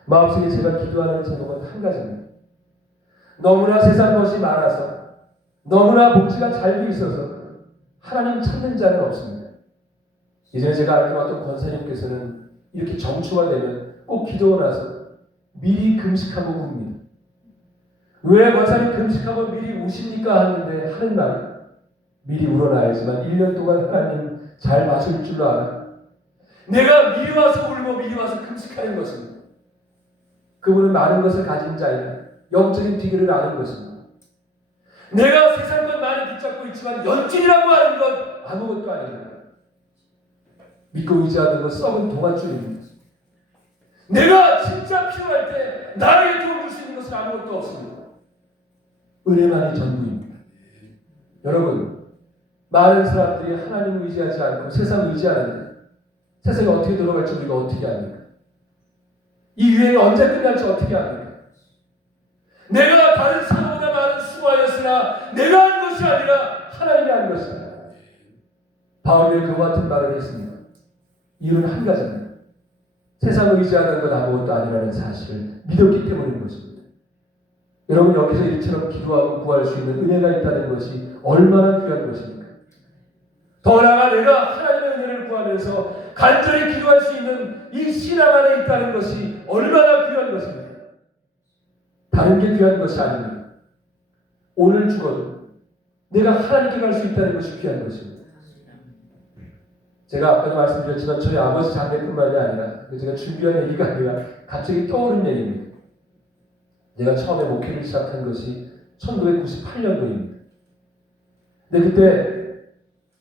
마음속에 제가 기도하는 제목은 한 가지입니다. 너무나 세상 것이 많아서 너무나 복지가 잘 돼 있어서 하나님 찾는 자는 없습니다. 예전에 제가 알고 왔던 권사님께서는 이렇게 정초가 되면 꼭 기도가 나서 미리 금식하고 웁니다. 왜 권사님 금식하고 미리 우십니까? 하는데 하는 말이 미리 우러나야지만 1년 동안 하나님 잘 봐줄 줄 알아. 내가 미리 와서 울고 미리 와서 금식하는 것은 그분은 많은 것을 가진 자이다. 영적인 비결을 아는 것입니다. 내가 세상 것 많이 붙잡고 있지만 연진이라고 하는 건 아무것도 아닙니다. 믿고 의지하는 건 썩은 동아줄입니다. 내가 진짜 필요할 때 나에게 도움줄 수 있는 것은 아무것도 없습니다. 은혜만이 전부입니다. 여러분, 많은 사람들이 하나님 의지하지 않고 세상 의지하는데 세상이 어떻게 돌아갈지 우리가 어떻게 합니까? 이 유행이 언제 끝날지 어떻게 합니까? 내가 다른 사람보다 많은 수고하였으나 내가 한 것이 아니라 하나님이 한 것이다. 바울이 그와 같은 말을 했습니다. 이유는 한 가지입니다. 세상을 의지하는 건 아무것도 아니라는 사실을 믿었기 때문인 것입니다. 여러분, 여기서 이처럼 기도하고 구할 수 있는 은혜가 있다는 것이 얼마나 귀한 것입니까? 더 나아가 내가 하나님의 은혜를 구하면서 간절히 기도할 수 있는 이 신앙 안에 있다는 것이 얼마나 귀한 것입니까? 다른 게 귀한 것이 아닙니다. 오늘 죽어도 내가 하나님께 갈 수 있다는 것이 귀한 것입니다. 제가 아까도 말씀드렸지만 저희 아버지 장례뿐만이 아니라 제가 준비한 얘기가 아니라 갑자기 떠오른 얘기입니다. 제가 처음에 목회를 시작한 것이 1998년도입니다. 근데 그때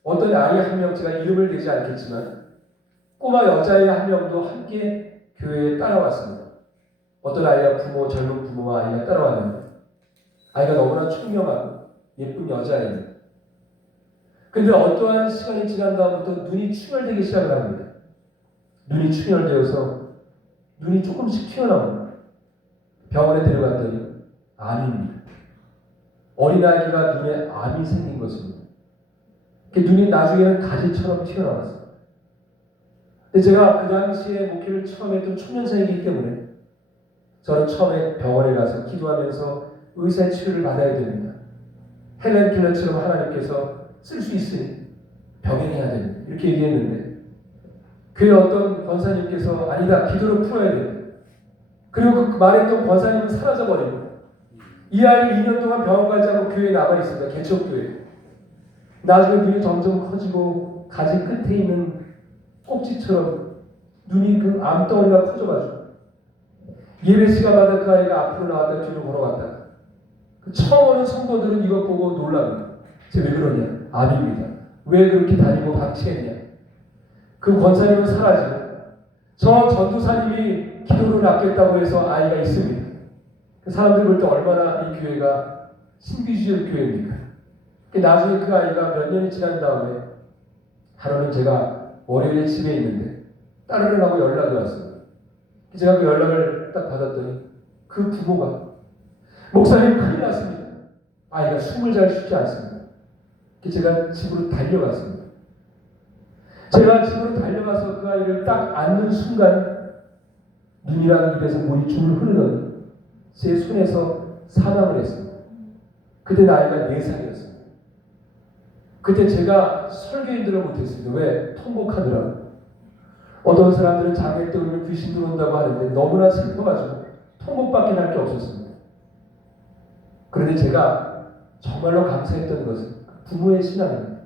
어떤 아이 한 명, 제가 이름을 대지 않겠지만 꼬마 여자애 한 명도 함께 교회에 따라왔습니다. 어떤 아이가 젊은 부모와 아이가 따라왔는데 아이가 너무나 총명하고 예쁜 여자애입니다. 근데 어떠한 시간이 지난 다음부터 눈이 충혈되기 시작을 합니다. 눈이 충혈되어서 눈이 조금씩 튀어나옵니다. 병원에 데려갔더니 암입니다. 어린아이가 눈에 암이 생긴 것입니다. 눈이 나중에는 가지처럼 튀어나왔어요. 근데 제가 그 당시에 목회를 처음 했던 초년생이기 때문에 저는 처음에 병원에 가서 기도하면서 의사의 치료를 받아야 됩니다. 헬렌 켈러처럼 하나님께서 쓸 수 있으니 병행해야 됩니다. 이렇게 얘기했는데 그의 어떤 권사님께서 아니다, 기도로 풀어야 됩니다. 그리고 그 말했던 권사님은 사라져버립니다. 이 아이는 2년 동안 병원 가지 않고 교회에 남아있습니다. 개척교회. 나중에 눈이 점점 커지고 가지 끝에 있는 꼭지처럼 눈이 그 암덩어리가 커져가지고 예배 시간마다 그 아이가 앞으로 나왔다 뒤로 걸어갔다가 처음 오는 성도들은 이것 보고 놀랍니다. 쟤 왜 그러냐? 암입니다. 왜 그렇게 다니고 방치했냐? 그 권사님은 사라지고 저 전도사님이 기도를 낚겠다고 해서 아이가 있습니다. 그 사람들 볼 때 얼마나 이 교회가 신비주의 교회입니까? 나중에 그 아이가 몇 년이 지난 다음에 하루는 제가 월요일에 집에 있는데 따르릉 하고 연락이 왔습니다. 제가 그 연락을 딱 받았더니 그 부모가 목사님 큰일 났습니다. 아이가 숨을 잘 쉬지 않습니다. 제가 집으로 달려갔습니다. 제가 집으로 달려가서 그 아이를 딱 안는 순간 눈이랑 입에서 물이 줄을 흐르더니 제 손에서 사망을 했습니다. 그때 나이가 4살이었습니다. 그때 제가 설교인들을 못했습니다. 왜? 통곡하더라고요. 어떤 사람들은 장례 때 오면 귀신 들어온다고 하는데 너무나 슬퍼가지고 통곡밖에 할 게 없었습니다. 그런데 제가 정말로 감사했던 것은 부모의 신앙입니다.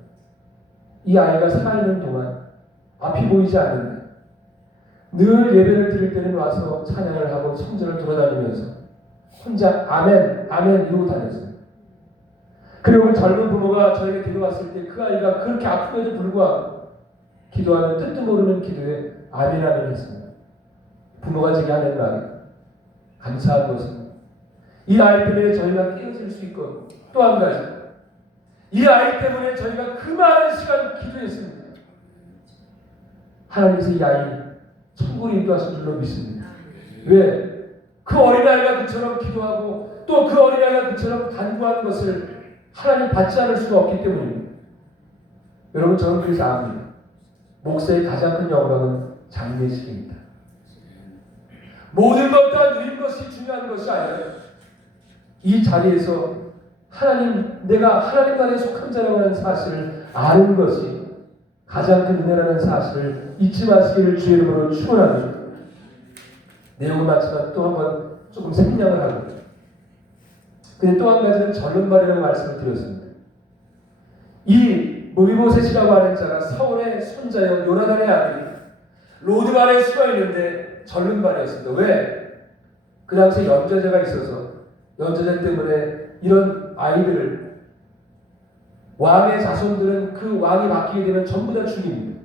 이 아이가 살아있는 동안 앞이 보이지 않는데 늘 예배를 드릴 때는 와서 찬양을 하고 성전을 돌아다니면서 혼자 아멘, 아멘 이러고 다녔어요. 그리고 그 젊은 부모가 저에게 데려왔을 때 그 아이가 그렇게 아픔에도 불구하고 기도하는 뜻도 모르는 기도에 아멘, 아멘 했습니다. 부모가 제게 하는 말이 감사한 것은 이 아이 때문에 저희가 깨어질 수 있고 또 한 가지 이 아이 때문에 저희가 그 많은 시간 기도했습니다. 하나님께서 이 아이 천국으로 인도하신 줄로 믿습니다. 왜? 그 어린아이가 그처럼 기도하고 또 그 어린아이가 그처럼 간구하는 것을 하나님 받지 않을 수가 없기 때문입니다. 여러분, 저는 그래서 압니다. 목사의 가장 큰 영광은 장례식입니다. 모든 것 다 누린 것이 중요한 것이 아니라 이 자리에서 내가 하나님 나라에 속한 자라고 하는 사실을 아는 것이 가장 큰 은혜라는 사실을 잊지 마시기를 주의 이름으로 축원합니다. 내용은 많지만 또 한번 조금 생략을 하고 근데 또 한 가지는 절름발이라고 말씀을 드렸습니다. 이 무비보셋이라고 하는 자가 사울의 손자여 요나단의 아들이 로드발에 수가 있는데 절름발이었습니다. 왜? 그 당시에 연좌제가 있어서 연좌제 때문에 이런 아이들을 왕의 자손들은 그 왕이 바뀌게 되면 전부 다 죽입니다.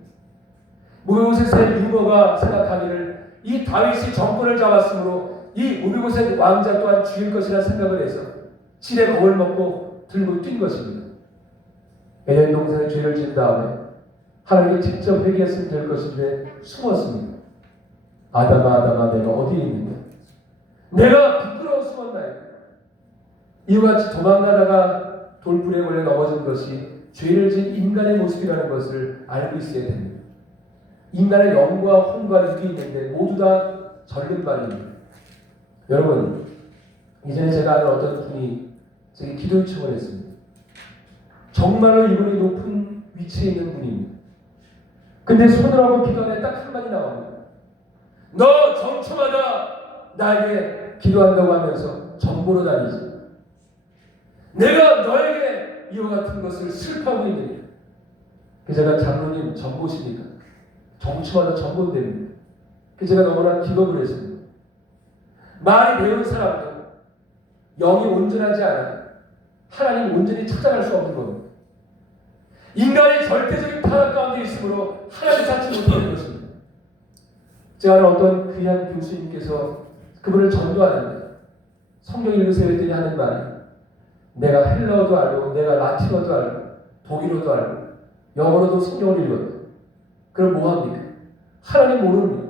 무비보셋의 유머가 생각하기를 이 다윗이 정권을 잡았으므로 이 무비보셋 왕자 또한 죽일 것이라 생각을 해서 질의 겁을 먹고 들고 뛴 것입니다. 에덴 동산에 죄를 지은 다음에 하나님이 직접 회개했으면 될 것인데 숨었습니다. 아담아 아담아 내가 어디에 있느냐? 내가 부끄러워 숨었나이까? 이와 같이 도망가다가 돌불에 걸려 넘어진 것이 죄를 지은 인간의 모습이라는 것을 알고 있어야 됩니다. 인간의 영과 혼과 육이 있는데 모두 다 절름발입니다. 여러분, 이전에 제가 아는 어떤 분이 제게 기도 요청을 했습니다. 정말로 이분이 높은 위치에 있는 분입니다. 근데 손을 하고 기도하는데 딱 한마디 나옵니다. 너 정처마다 나에게 기도한다고 하면서 정보로 다니지. 내가 너에게 이와 같은 것을 슬퍼하고 있느냐. 그래서 제가 장로님 전보십니까? 정처마다 전보됩니다. 그래서 제가 너무나 기겁을 했습니다. 말이 배운 사람도 영이 온전하지 않아 하나님 온전히 찾아갈 수 없는 겁니다. 인간이 절대적인 타락 가운데 있으므로 하나님 찾지 못하는 것입니다. 제가 아는 어떤 귀한 교수님께서 그분을 전도하는데 성경 읽으세요 했더니 하는 말이 내가 헬라어도 알고 내가 라틴어도 알고 독일어도 알고 영어로도 성경을 읽었다. 그럼 뭐합니까? 하나님 모릅니다.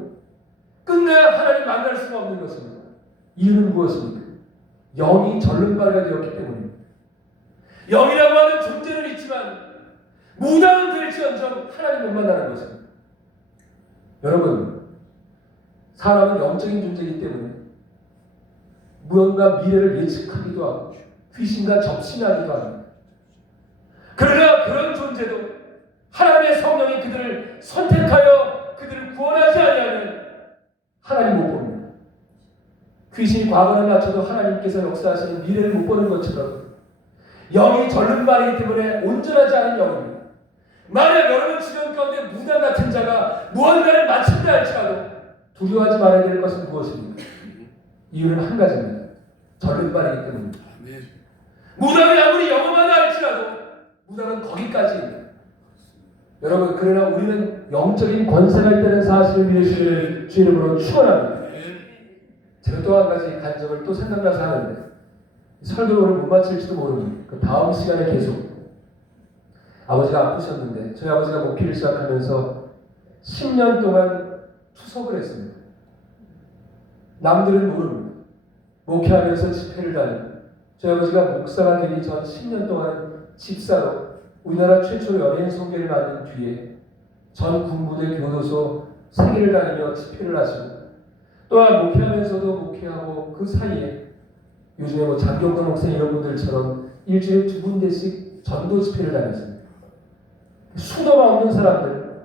끝내 하나님 만날 수가 없는 것입니다. 이유는 무엇입니까? 영이 절름발이가 되었기 때문입니다. 영이라고 하는 존재는 있지만 무당은 될지언정 하나님 못 만나는 것입니다. 여러분, 사람은 영적인 존재이기 때문에 무언가 미래를 예측하기도 하고 귀신과 접신하기도 합니다. 그러나 그런 존재도 하나님의 성령이 그들을 선택하여 그들을 구원하지 아니하면 하나님 못 봅니다. 귀신이 과거를 맞춰도 하나님께서 역사하시는 미래를 못 보는 것처럼 영이 절름발이기 때문에 온전하지 않은 영입니다. 만약 여러분 주변 가운데 무당 같은 자가 무언가를 마친다 할지라도 두려워하지 말아야 될 것은 무엇입니까? 이유는 한 가지입니다. 절름발이기 때문입니다. 무당이 아무리 영험하다 할지라도 무당은 거기까지입니다. 여러분, 그러나 우리는 영적인 권세가 있다는 사실을 믿으시는 주 이름으로 축원합니다. 제가 또 한 가지 간증을 또 생각나서 하는데 설교를 오늘 못 마칠지도 모릅니다. 그 다음 시간에 계속 아버지가 아프셨는데 저희 아버지가 목회를 시작하면서 10년 동안 투석을 했습니다. 남들은 모릅니다. 목회하면서 집회를 다니고 저희 아버지가 목사가 되기 전 10년 동안 집사로 우리나라 최초로 연예인 선교를 만든 뒤에 전 군부대 교도소 3개를 다니며 집회를 하시고 또한 목회하면서도 목회하고 그 사이에 요즘에 뭐 장경건 목사님 이런 분들처럼 일주일에 2군데씩 전도 집회를 다녔습니다. 수도가 없는 사람들,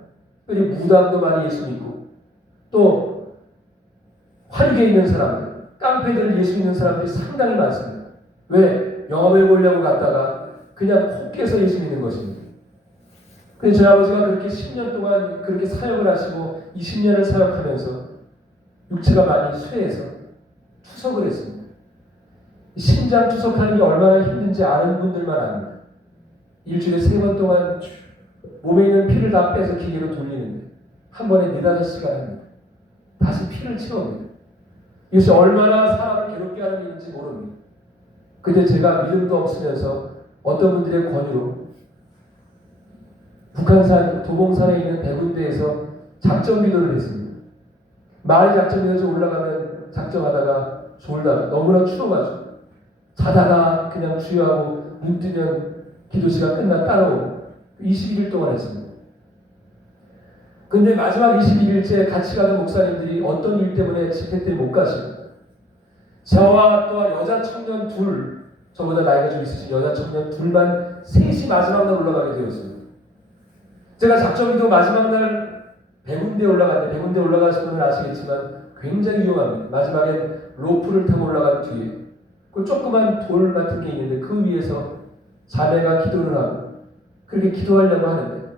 그리고 무당도 많이 예수 믿고 또 환기에 있는 사람들, 깡패들을 예수 믿는 사람들이 상당히 많습니다. 왜? 영업을 보려고 갔다가 그냥 콕 깨서 예수 믿는 것입니다. 근데 저희 아버지가 그렇게 10년 동안 그렇게 사역을 하시고 20년을 사역하면서 육체가 많이 쇠해서 투석을 했습니다. 심장 투석하는 게 얼마나 힘든지 아는 분들만 압니다. 일주일에 3번 동안 몸에 있는 피를 다 빼서 기계로 돌리는데 한 번에 4-5시간 합니다. 다시 피를 채웁니다. 이것이 얼마나 사람을 괴롭게 하는 일인지 모릅니다. 근데 제가 믿음도 없으면서 어떤 분들의 권유로 북한산 도봉산에 있는 대군대에서 작전 기도를 했습니다. 마을 작전 기도에서 올라가면 작정하다가 졸다가 너무나 추워가지고 자다가 그냥 주여하고 눈 뜨면 기도 시간 끝나 따라오고 21일 동안 했습니다. 근데 마지막 21일째 같이 가는 목사님들이 어떤 일 때문에 집회 때 못 가시고 저와 또 여자 청년 둘, 저보다 나이가 좀 있으신 여자 청년 둘만 셋이 마지막 날 올라가게 되었습니다. 제가 작정기도 마지막 날 백운대 올라갔는데 백운대 올라가신 분은 아시겠지만 굉장히 위험합니다. 마지막엔 로프를 타고 올라간 뒤에 그 조그만 돌 같은 게 있는데 그 위에서 자매가 기도를 하고 그렇게 기도하려고 하는데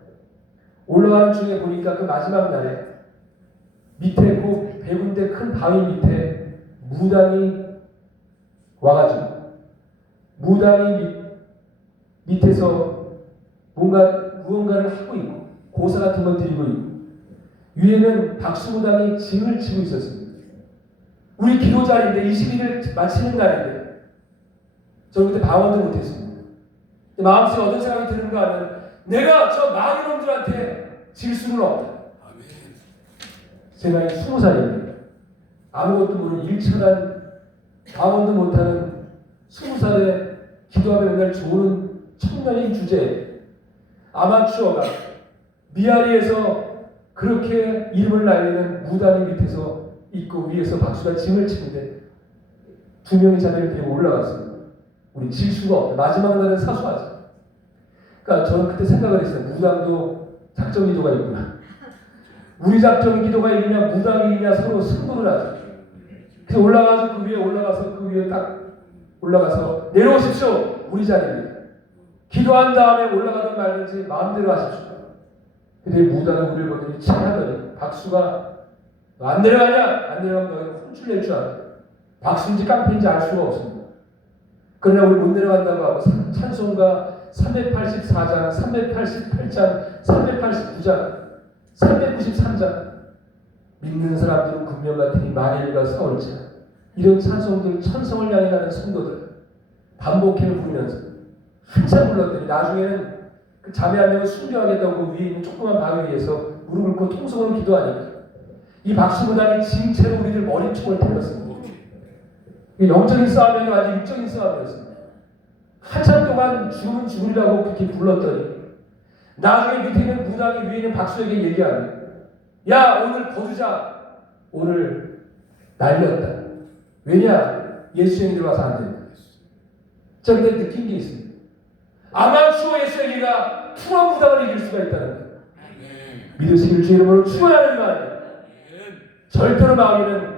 올라가는 중에 보니까 그 마지막 날에 밑에 그 100군데 큰 바위 밑에 무당이 와가지고 무당이 밑에서 무언가를 하고 있고 고사 같은 걸 드리고 있고 위에는 박수무당이 징을 치고 있었습니다. 우리 기도 자리인데 21일 마치는 날인데 저는 그때 방언도 못했습니다. 마음속에 어떤 생각이 드는가 하면 내가 저 마귀놈들한테 질 수는 없다. 제 나이 20살입니다. 아무것도 모르는 일천한 방언도 못하는 20살에 기도하며 맨날 좋은 청년인 주제에 아마추어가 미아리에서 그렇게 이름을 날리는 무당의 밑에서 있고 위에서 박수가 징을 치는데 두 명의 자매를 데리고 올라갔습니다. 우리 질 수가 없다. 마지막 날은 사수하자. 그러니까 저는 그때 생각을 했어요. 무당도 작정 기도가 있구나. 우리 작정 기도가 있느냐 무당이 있느냐 서로 승부를 하자. 그래서 올라가서 그 위에 올라가서 그 위에 딱 올라가서 내려오십시오. 우리 자리입니다. 기도한 다음에 올라가든 말든지 마음대로 하십시오. 근데 무당은 우리를 보더니 치하더니 박수가 안 내려가냐? 안 내려가면 너희는 혼쭐 낼 줄 알아. 박수인지 깡패인지 알 수가 없습니다. 그러나 우리 못 내려간다고 하고 찬송가 384장, 388장, 389장, 393장 믿는 사람들은 군명 같으니 만일과 싸울지라 이런 찬송들 천성을 향해 가는 성도들 반복해 부르면서 한참 불렀더니 나중에는 그 자매 한 명을 순교하겠다고 그 위에 있는 조그만 바위 위에서 무릎을 꿇고 통성으로 기도하니까 이 박수무당이 징체로 우리들 머리총을 때렸습니다. 영적인 싸움이 아니라 육적인 싸움이었습니다. 한참 동안 죽으면 죽으리라고 그렇게 불렀더니 나중에 밑에 있는 무당이 위에 있는 박수에게 얘기합니다. 야 오늘 거두자. 오늘 날렸다. 왜냐? 예수님이 들어와서 안 된다. 자 근데 느낀 게 있습니다. 아마추어 예수에게가 프로 무당을 이길 수가 있다는 거예요. 믿으시길 주 이름으로 축원하는 말이에요. 절대로 마귀는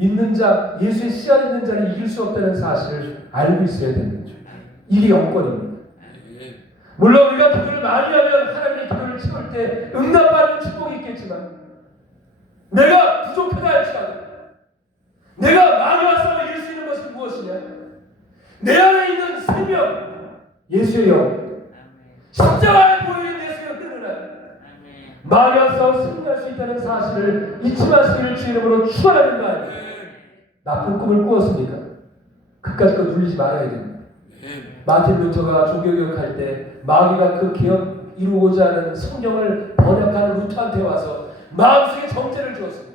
믿는 자, 예수의 씨앗 있는 자를 이길 수 없다는 사실을 알고 있어야 됩니다. 이게 영권입니다. 물론 우리가 기도를 많이 하면 하나님의 기도를 채울 때 응답받는 축복이 있겠지만 내가 부족하다 할지라도 내가 마귀와 싸워 이길 수 있는 것은 무엇이냐? 내 안에 있는 생명 예수의 영 십자가에 보이는 예수의 흐르는 마귀와 싸워 승리할 수 있다는 사실을 잊지 마시기를 주 이름으로 축원하는 말. 나쁜 꿈을 꾸었으니까 그까짓 거 눌리지 말아야 됩니다. 마틴 루터가 종교개혁할 때 마귀가 그 개혁 이루고자 하는 성경을 번역하는 루터한테 와서 마음속에 정죄를 주었습니다.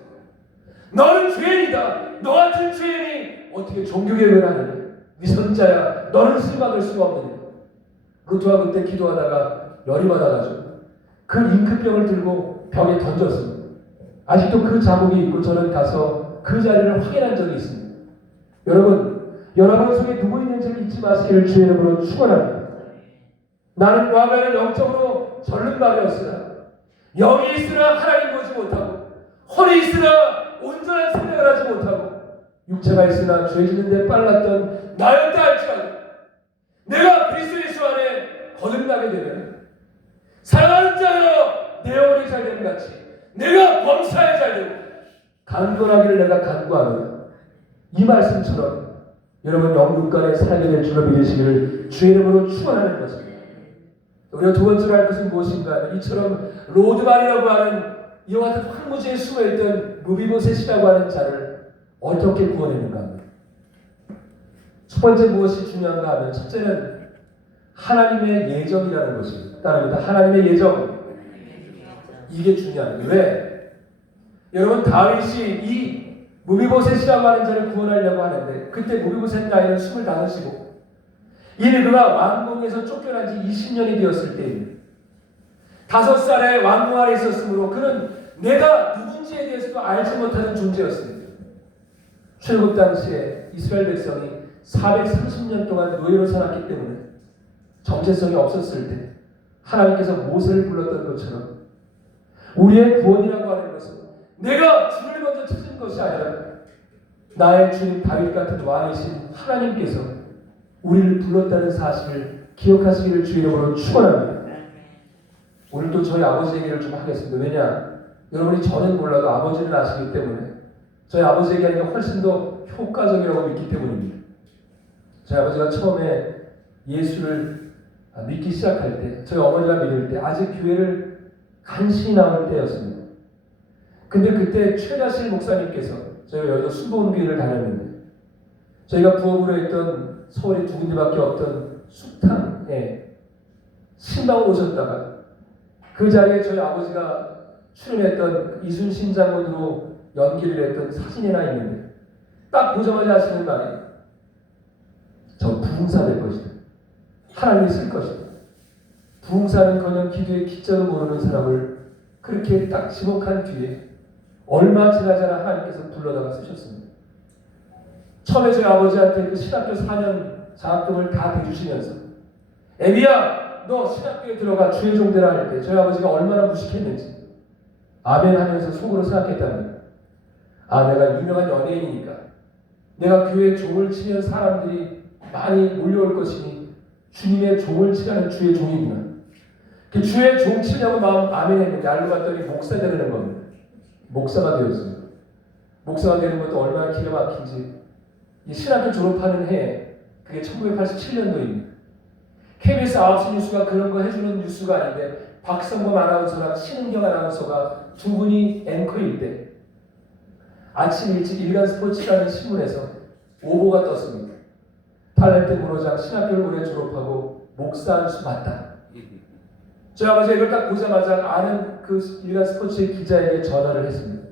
너는 죄인이다. 너 같은 죄인이 어떻게 종교개혁을 하느냐. 위선자야. 너는 쓰임받을 수가 없느냐. 루터가 그때 기도하다가 열이 받아가지고 그 잉크병을 들고 벽에 던졌습니다. 아직도 그 자국이 있고 저는 가서 그 자리를 확인한 적이 있습니다. 여러분 속에 누구 있는지를 잊지 마시기를 주의 이름으로 축원합니다. 나는 과거에는 영적으로 절름발이었으나 영이 있으나 하나님 보지 못하고 허리 있으나 온전한 생각을 하지 못하고 육체가 있으나 죄 짓는 데 빨랐던 나였다 할지라도 내가 그리스도 예수 안에 거듭나게 되면 사랑하는 자여 내 영혼이 잘됨 같이 내가 범사에 잘되고 강건하기를 내가 간구하노라. 이 말씀처럼 여러분 영육간에 살게 될 줄로 믿으시기를 주의 이름으로 축원하는 것입니다. 우리가 두 번째로 할 것은 무엇인가 하면 이처럼 로드발이라고 하는 이와 같은 황무지에 숨어있던 무비보셋이라고 하는 자를 어떻게 구원했는가 합니다. 첫 번째 무엇이 중요한가 하면 첫째는 하나님의 예정이라는 것입니다. 따릅니다. 하나님의 예정. 이게 중요합니다. 왜? 여러분 다윗이 이 무비보셋이라고 하는 자를 구원하려고 하는데 그때 무비보셋 나이는 25이고 이미 그가 왕궁에서 쫓겨난 지 20년이 되었을 때입니다. 5살에 왕궁 아래 있었으므로 그는 내가 누군지에 대해서도 알지 못하는 존재였습니다. 출애굽 당시에 이스라엘 백성이 430년 동안 노예로 살았기 때문에 정체성이 없었을 때 하나님께서 모세를 불렀던 것처럼 우리의 구원이라고 하는 것은 내가 주를 먼저 찾은 것이 아니라 나의 주님 다윗 같은 왕이신 하나님께서 우리를 불렀다는 사실을 기억하시기를 주의 이름으로 축원합니다. 오늘도 저희 아버지 얘기를 좀 하겠습니다. 왜냐? 여러분이 저는 몰라도 아버지는 아시기 때문에 저희 아버지 얘기하는 게 훨씬 더 효과적이라고 믿기 때문입니다. 저희 아버지가 처음에 예수를 믿기 시작할 때, 저희 어머니가 믿을 때 아직 교회를 간신히 나올 때였습니다. 근데 그때 최다실 목사님께서 저희가 여기서 수보원교회를 다녔는데 저희가 부업으로 했던 서울에 두 군데밖에 없던 숙탕에 신방을 오셨다가 그 자리에 저희 아버지가 출연했던 이순신 장군으로 연기를 했던 사진이 하나 있는데 딱 보자마자 하시는 말이 저 부흥사 될 것이다. 하나님이 쓸 것이다. 부흥사는커녕 기도의 기자도 모르는 사람을 그렇게 딱 지목한 뒤에 얼마 지나지 않아 하나님께서 불러다가 쓰셨습니다. 처음에 저희 아버지한테 그 신학교 4년 장학금을 다 대주시면서 애비야 너 신학교에 들어가 주의 종대라 할 때 저희 아버지가 얼마나 무식했는지 아멘 하면서 속으로 생각했답니다. 아 내가 유명한 연예인이니까 내가 교회에 종을 치면 사람들이 많이 몰려올 것이니 주님의 종을 치라는 주의 종이구나. 그 주의 종 치려고 마음 아멘 했는데 알고 봤더니 목사 되는 겁니다. 목사가 되었어요. 목사가 되는 것도 얼마나 기가 막힌지 이 신학교 졸업하는 해에 그게 1987년도입니다. KBS 9시 뉴스가 그런 거 해주는 뉴스가 아닌데 박성범 아나운서랑 신은경 아나운서가 두 분이 앵커일 때 아침 일찍 일간스포츠라는 신문에서 오보가 떴습니다. 탤런트 문호장 신학교를 올해 졸업하고 목사할 수 맞다. 저희 아버지가 이걸 딱 보자마자 아는 그 일간스포츠의 기자에게 전화를 했습니다.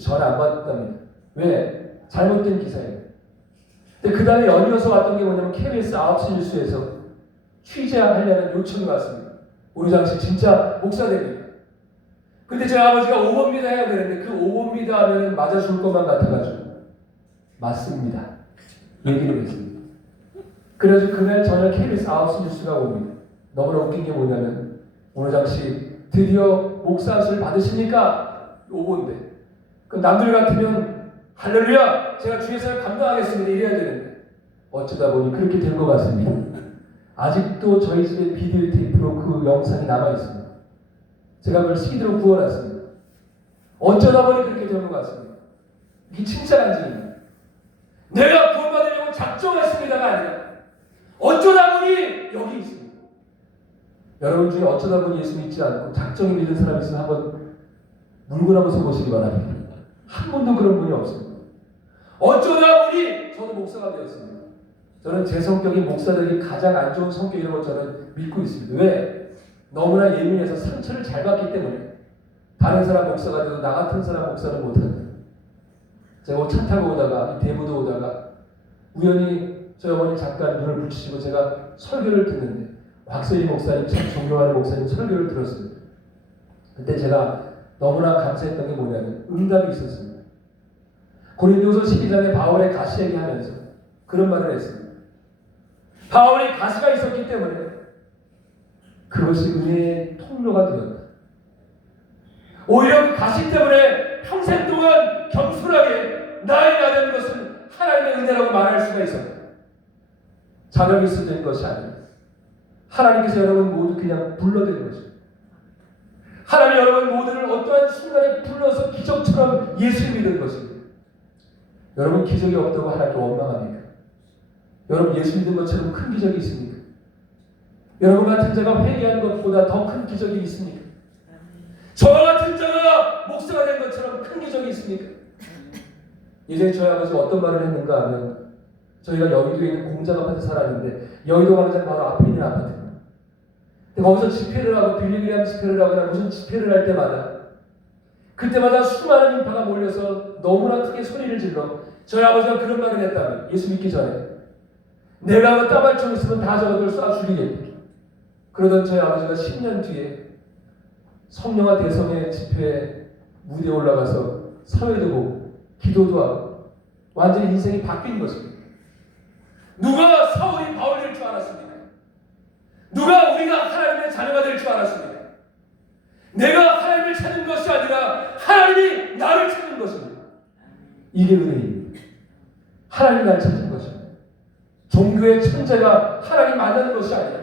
전화 안 받았답니다. 왜? 잘못된 기사예요. 근데 그 다음에 연이어서 왔던 게 뭐냐면 KBS 9시 뉴스에서 취재하려는 요청이 왔습니다. 우리 당시 진짜 목사 됩니다. 근데 저희 아버지가 5번입니다 해야 되는데 그 5번입니다 하면 맞아 줄 것만 같아가지고 맞습니다. 얘기를 했습니다. 그래서 그날 저녁 KBS 9시 뉴스가 옵니다. 너무나 웃긴 게 뭐냐면 오늘 당시 드디어 목사를 받으십니까? 5번인데 그럼 남들 같으면 할렐루야 제가 주의 사역 감당하겠습니다 이래야 되는데 어쩌다 보니 그렇게 된 것 같습니다. 아직도 저희 집에 비디오 테이프로 그 영상이 남아있습니다. 제가 그걸 CD로 구워놨습니다. 어쩌다 보니 그렇게 된 것 같습니다. 이게 칭찬 안지입니다. 내가 구원받으려고 작정했습니다가 아니라 어쩌다 보니 여기 있습니다. 여러분 중에 어쩌다 보니 예수 믿지 않고 작정이 믿는 사람이 있으면 한번 물고 한번 서보시기 바랍니다. 한 번도 그런 분이 없습니다. 어쩌다 보니 저도 목사가 되었습니다. 저는 제 성격이 목사들이 가장 안 좋은 성격이라고 저는 믿고 있습니다. 왜? 너무나 예민해서 상처를 잘 받기 때문에 다른 사람 목사가 돼도 나 같은 사람 목사는 못합니다. 제가 차 타고 오다가 대부도 오다가 우연히 저희 어머니 잠깐 눈을 붙이시고 제가 설교를 듣는데 박세리 목사님 참 존경하는 목사님 설교를 들었습니다. 그때 제가 너무나 감사했던 게 뭐냐면 응답이 있었습니다. 고린도서 12장에 바울의 가시 얘기하면서 그런 말을 했습니다. 바울이 가시가 있었기 때문에 그것이 은혜의 통로가 되었다. 오히려 그 가시 때문에 평생 동안 겸손하게 나의 나된 것은 하나님의 은혜라고 말할 수가 있었다. 자격이 있어야 되는 것이 아닙니다. 하나님께서 여러분 모두 그냥 불러드린 것입니다. 하나님 여러분 모두를 어떠한 순간에 불러서 기적처럼 예수를 믿는 것입니다. 여러분 기적이 없다고 하나님께 원망합니까? 여러분 예수 믿는 것처럼 큰 기적이 있습니까? 여러분 같은 자가 회개한 것보다 더 큰 기적이 있습니까? 저와 같은 자가 목사가 된 것처럼 큰 기적이 있습니까? 예전에 저희 아버지가 어떤 말을 했는가 하면 저희가 여의도에 있는 공장 아파트 살았는데 여의도 광장 바로 앞에 있는 아파트입니다. 근데 거기서 집회를 하고 빌리그램 집회를 하거나 무슨 집회를 할 때마다 그때마다 수많은 인파가 몰려서 너무나 크게 소리를 질러 저희 아버지가 그런 말을 했다면 예수 믿기 전에 내가 따발총 있으면 다 저것들 쏴 죽이겠다. 그러던 저희 아버지가 10년 뒤에 성령화 대성의 집회에 무대에 올라가서 사회도 보고 기도도 하고 완전히 인생이 바뀐 것입니다. 누가 사울이 바울일 줄 알았습니까? 누가 우리가 하나님의 자녀가 될 줄 알았습니까? 내가 하나님을 찾는 것이 아니라 하나님이 나를 찾는 것입니다. 이게 은혜입니다. 하나님 나를 찾은 것입니다. 종교의 천재가 하나님 만나는 것이 아니라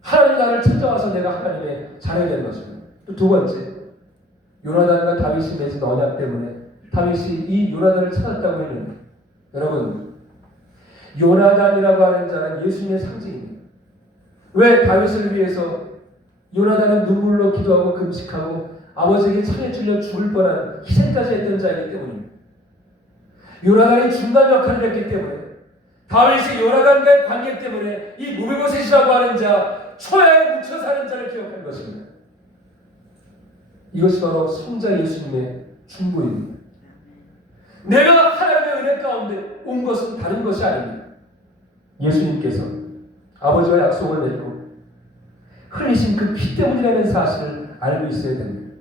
하나님 나를 찾아와서 내가 하나님의 자녀가 되는 것입니다. 또 두 번째, 요나단과 다윗이 맺은 언약 때문에 다윗이 이 요나단을 찾았다고 했는데, 여러분, 요나단이라고 하는 자는 예수님의 상징입니다. 왜 다윗을 위해서 요나단은 눈물로 기도하고 금식하고 아버지에게 창에 찔려 죽을 뻔한 희생까지 했던 자이기 때문입니다. 요나단이 중간 역할을 했기 때문에, 다윗이 요나단과의 관계 때문에 이 무비보셋이라고 하는 자, 초야에 묻혀 사는 자를 기억한 것입니다. 이것이 바로 성자 예수님의 충고입니다. 내가 하나님의 은혜 가운데 온 것은 다른 것이 아닙니다. 예수님께서 아버지와 약속을 맺고 흘리신 그 피 때문이라는 사실을 알고 있어야 됩니다.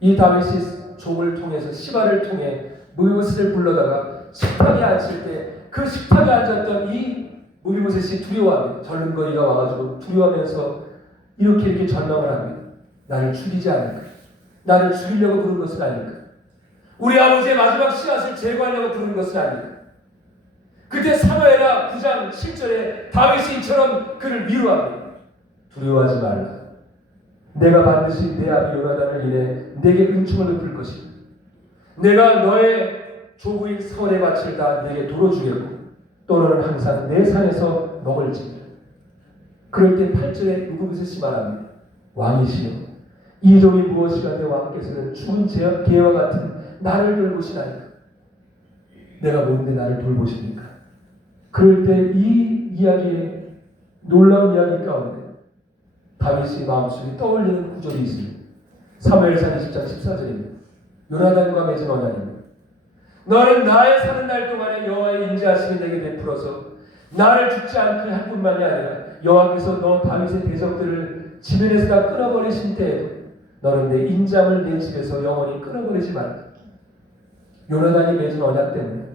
이 다윗이 종을 통해서 시바를 통해 무비보셋을 불러다가 식탁에 앉힐 때 그 식탁에 앉았던 이 무비보셋이 두려워합니다. 절름거리가 와가지고 두려워하면서 이렇게 전망을 합니다. 나를 죽이지 않을까? 나를 죽이려고 부른 것은 아닐까? 우리 아버지의 마지막 씨앗을 제거하려고 부른 것은 아닐까? 그때 사무엘하 9장 7절에 다윗이 이처럼 그를 위로합니다. 두려워하지 말라. 내가 반드시 내 아비 요나단을 인해 내게 은총을 베풀 것이다. 내가 너의 조부인 사울의 밭을 다 내게 도로 주겠고 또 너는 항상 내 산에서 먹을지니라. 그럴 때 8절에 무비보셋이 말합니다. 왕이시여 이 종이 무엇이가 내 왕께서는 죽은 개와 같은 나를 돌보시나이까? 내가 뭔데 나를 돌보십니까? 그럴 때 이 이야기에 놀라운 이야기 가운데 다윗이 마음속에 떠올리는 구절이 있습니다. 사무엘상 20장 14절입니다. 요나단과 맺은 언약입니다. 너는 나의 사는 날 동안에 여호와의 인자하심이 내게 베풀어서 나를 죽지 않게 할 뿐만이 아니라 여호와께서 너 다윗의 대적들을 지면에서 다 끊어버리신 때에도 너는 내 인자함을 내 집에서 영원히 끊어버리지 말라. 요나단이 맺은 언약 때문에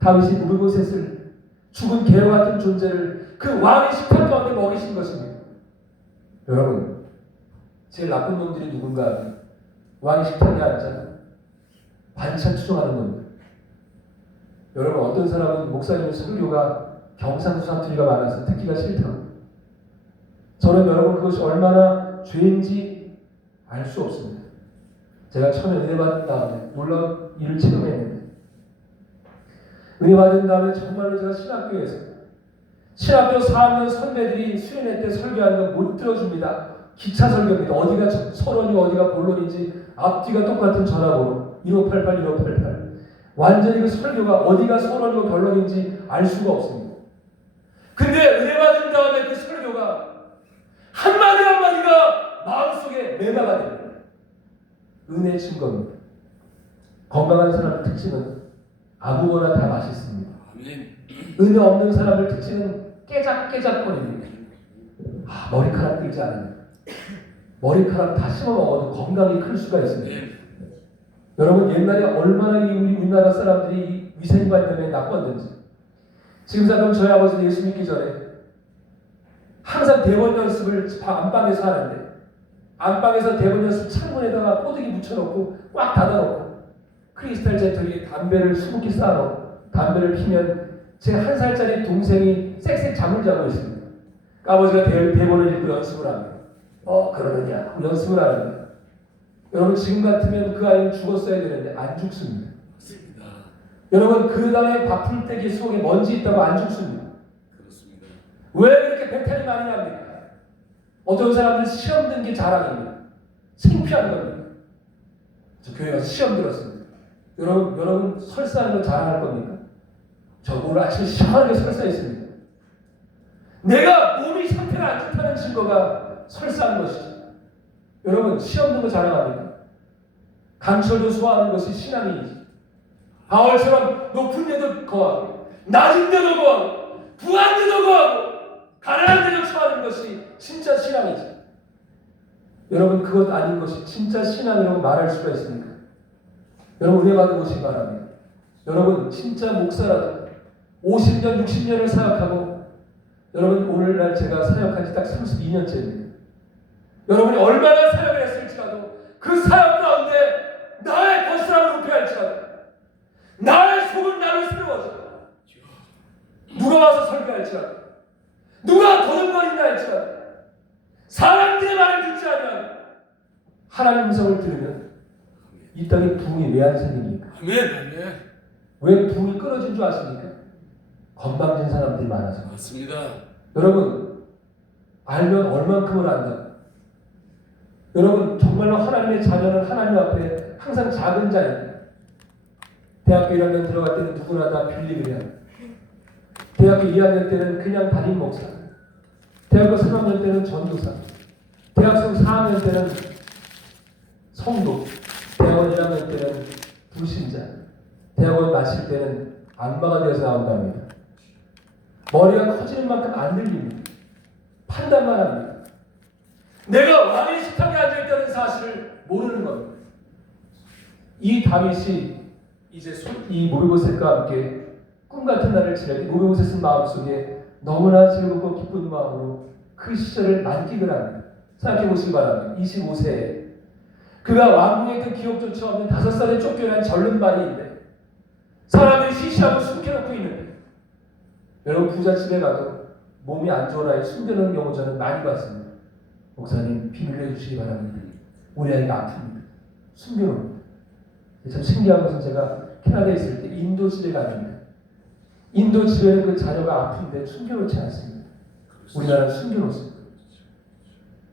다윗이 무비보셋을 죽은 개와 같은 존재를 그 왕의 식탁 가운데 먹이신 것입니다. 여러분, 제일 나쁜 놈들이 누군가 하면 왕의 식탁에 앉아 반찬 추정하는 놈들. 여러분, 어떤 사람은 목사님의 설교가 경상수사투리가 많아서 듣기가 싫다고. 저는 여러분 그것이 얼마나 죄인지 알 수 없습니다. 제가 처음에 은혜 받은 다음에 놀라운 일을 체험했는데, 은혜 받은 다음에 정말로 제가 신학교 4학년 선배들이 수련회 때 설교하는 거 못 들어줍니다. 기차 설교입니다. 어디가 서론이 어디가 본론인지 앞뒤가 똑같은 전화번호 1588. 완전히 그 설교가 어디가 서론이고 결론인지 알 수가 없습니다. 근데 은혜 받은 다음에 그 설교가 한마디 한마디가 마음속에 매다가 됩니다. 은혜의 증거입니다. 건강한 사람의 특징은 아무거나 다 맛있습니다. 은혜 없는 사람의 특징은 깨작깨작거립니다. 머리카락 들지 않습니다. 머리카락 다 씹어 먹어도 건강이 클 수가 있습니다. 여러분, 옛날에 얼마나 우리나라 사람들이 위생관념에 나빴는지. 지금 생각하면 저희 아버지는 예수 믿기 전에 항상 대본 연습을 안방에서 하는데, 안방에서 대본 연습 창문에다가 포대기 묻혀놓고 꽉 닫아놓고 크리스탈 제트에 담배를 20개 쌓아놓고 담배를 피면 제 1살짜리 동생이 쌕쌕 잠을 자고 있습니다. 아버지가 대본을 읽고 연습을 합니다. 그러느냐 연습을 하는데, 여러분 지금 같으면 그 아이는 죽었어야 되는데 안 죽습니다. 맞습니다. 여러분 그릇 안에 밥풀떼기 속에 먼지 있다고 안 죽습니다. 그렇습니다. 왜 그렇게 배탈이 많이 납니까? 어떤 사람들은 시험 든 게 자랑입니다. 창피한 겁니다. 저 교회 가서 시험 들었습니다. 여러분 설사하는 걸 자랑할 겁니까? 저 오늘 아침에 시원하게 설사했습니다. 내가 몸이 상태가 안 좋다는 증거가 설사하는 것이죠. 여러분 시험 든 거 자랑합니까? 강철도 소화하는 것이 신앙이지. 바울처럼 높은 데도 거하고 낮은 데도 거하고 부한 데도 거하고 가난한 데도 처하는 것이 진짜 신앙이지. 여러분 그것 아닌 것이 진짜 신앙이라고 말할 수가 있습니까? 여러분 은혜 받은 것이 바랍니다. 여러분 진짜 목사라도 50년 60년을 사역하고, 여러분 오늘날 제가 사역한 지 딱 32년째입니다. 여러분이 얼마나 사역을 했을지라도 그 사역 가운데 나의 벗으람을 높여 할지라도 나의 속은 나를 세워져. 누가 와서 설교할지라도, 누가 거듭거린다 할지라도, 사람들의 말을 듣지 않으면, 하나님 음성을 들으면 이 땅에 붕이 왜 안 생깁니까? 아멘. 아멘. 왜 붕이 끊어진 줄 아십니까? 건방진 사람들이 많아서. 맞습니다. 여러분, 알면 얼만큼을 안다. 여러분, 정말로 하나님의 자녀는 하나님 앞에 항상 작은 자입니다. 대학교 1학년 들어갈 때는 누구나 다 빌리그냥, 대학교 2학년 때는 그냥 담임 목사, 대학교 3학년 때는 전도사, 대학생 4학년 때는 성도, 대학원 1학년 때는 불신자, 대학원 마칠 때는 악마가 되어서 나온답니다. 머리가 커지는 만큼 안 들립니다. 판단만 합니다. 내가 왕의 식탁에 앉아있다는 사실을 모르는 겁니다. 이 다윗이 이제 이 모비보셋과 함께 꿈같은 날을 지내니 모비보셋은 마음속에 너무나 즐겁고 기쁜 마음으로 그 시절을 만끽을 합니다. 생각해 보시기 바랍니다. 25세에 그가 왕궁에 그 기억조차 없는 5살에 쫓겨난 절름발이인데 사람들이 시시하고 숨겨놓고 있는데, 여러분 부잣집에 가도 몸이 안 좋은 아이 숨겨놓은 경우 저는 많이 봤습니다. 목사님 비밀을 해주시기 바랍니다. 우리 아이가 아픕니다. 숨겨놓습니다. 참 신기한 것은 제가 캐나다에 있을 때 인도 집에 갔는데 인도 집에는 그 자녀가 아픈데 숨겨놓지 않습니다. 우리나라는 숨겨놓습니다.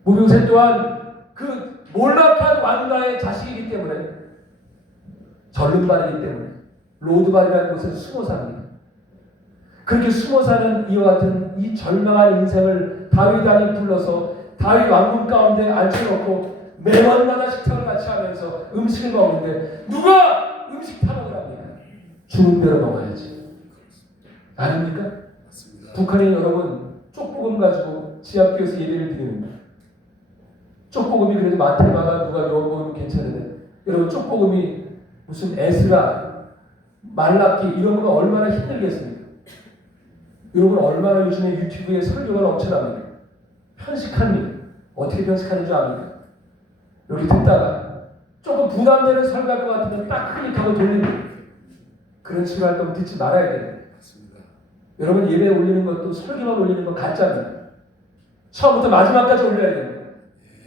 모병세 또한 그 몰락한 왕가의 자식이기 때문에, 절름발이기 때문에 로드발이라는 곳에 숨어 삽니다. 그렇게 숨어 사는 이와 같은 이 절망한 인생을 다윗 왕이 불러서 다윗 왕궁 가운데 앉혀놓고 매번마다 식탁을 같이 하면서 음식을 먹는데 누가 음식 타먹을 합니까? 주는 대로 먹어야지. 아닙니까? 맞습니다. 북한인 여러분 쪽볶음 가지고 지하교에서 예배를 드리는데, 쪽볶음이 그래도 마트마다 누가 먹으면 괜찮은데, 여러분 쪽볶음이 무슨 에스라, 말라기 이런 거면 얼마나 힘들겠습니까? 여러분 얼마나 요즘에 유튜브에 설교가 넘쳐납니까? 편식합니다. 어떻게 편식하는 줄 압니까? 여기 듣다가 조금 부담되는 설교할 것 같으면 딱 클릭하고 돌립니다. 그런 식으로 할 거면 듣지 말아야 돼요. 맞습니다. 여러분 예배 올리는 것도 설교만 올리는 건 가짜입니다. 처음부터 마지막까지 올려야 됩니다.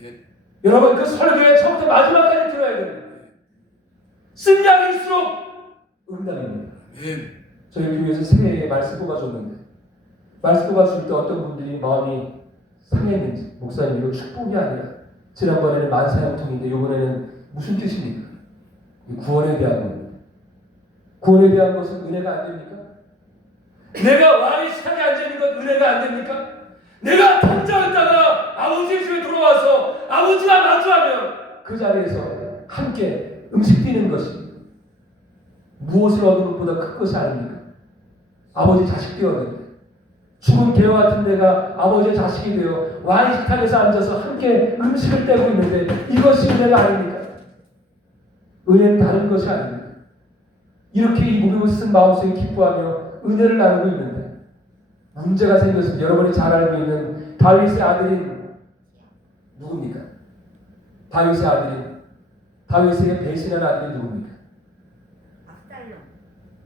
네. 여러분 그 설교에 처음부터 마지막까지 들어야 됩니다. 쓴 양일수록 응답입니다. 아멘. 저희 교회에서 새해에 말씀 뽑아줬는데, 말씀 뽑아줄 때 어떤 분들이 마음이 상했는지, 목사님 이거 축복이 아니라 지난번에는 만사형통인데 이번에는 무슨 뜻입니까? 구원에 대한 겁니다. 구원에 대한 것은 은혜가 안 됩니까? 내가 왕의 식탁에 앉아있는 건 은혜가 안 됩니까? 내가 탐정했다가 아버지의 집에 돌아와서 아버지와 마주하면 그 자리에서 함께 음식 뛰는 것이 무엇을 얻는 것보다 큰 것이 아닙니까? 아버지 자식 되었는데, 죽은 개와 같은 내가 아버지의 자식이 되어 왕의 식탁에서 앉아서 함께 음식을 떼고 있는데 이것이 은혜가 아닙니까? 은혜는 다른 것이 아닙니까? 이렇게 이 모비보셋은 마음속에 기뻐하며 은혜를 나누고 있는데 문제가 생겼습니다. 여러분이 잘 알고 있는 다윗의 아들인 누굽니까? 다윗의 아들인, 다윗에게 배신한 아들이 누굽니까?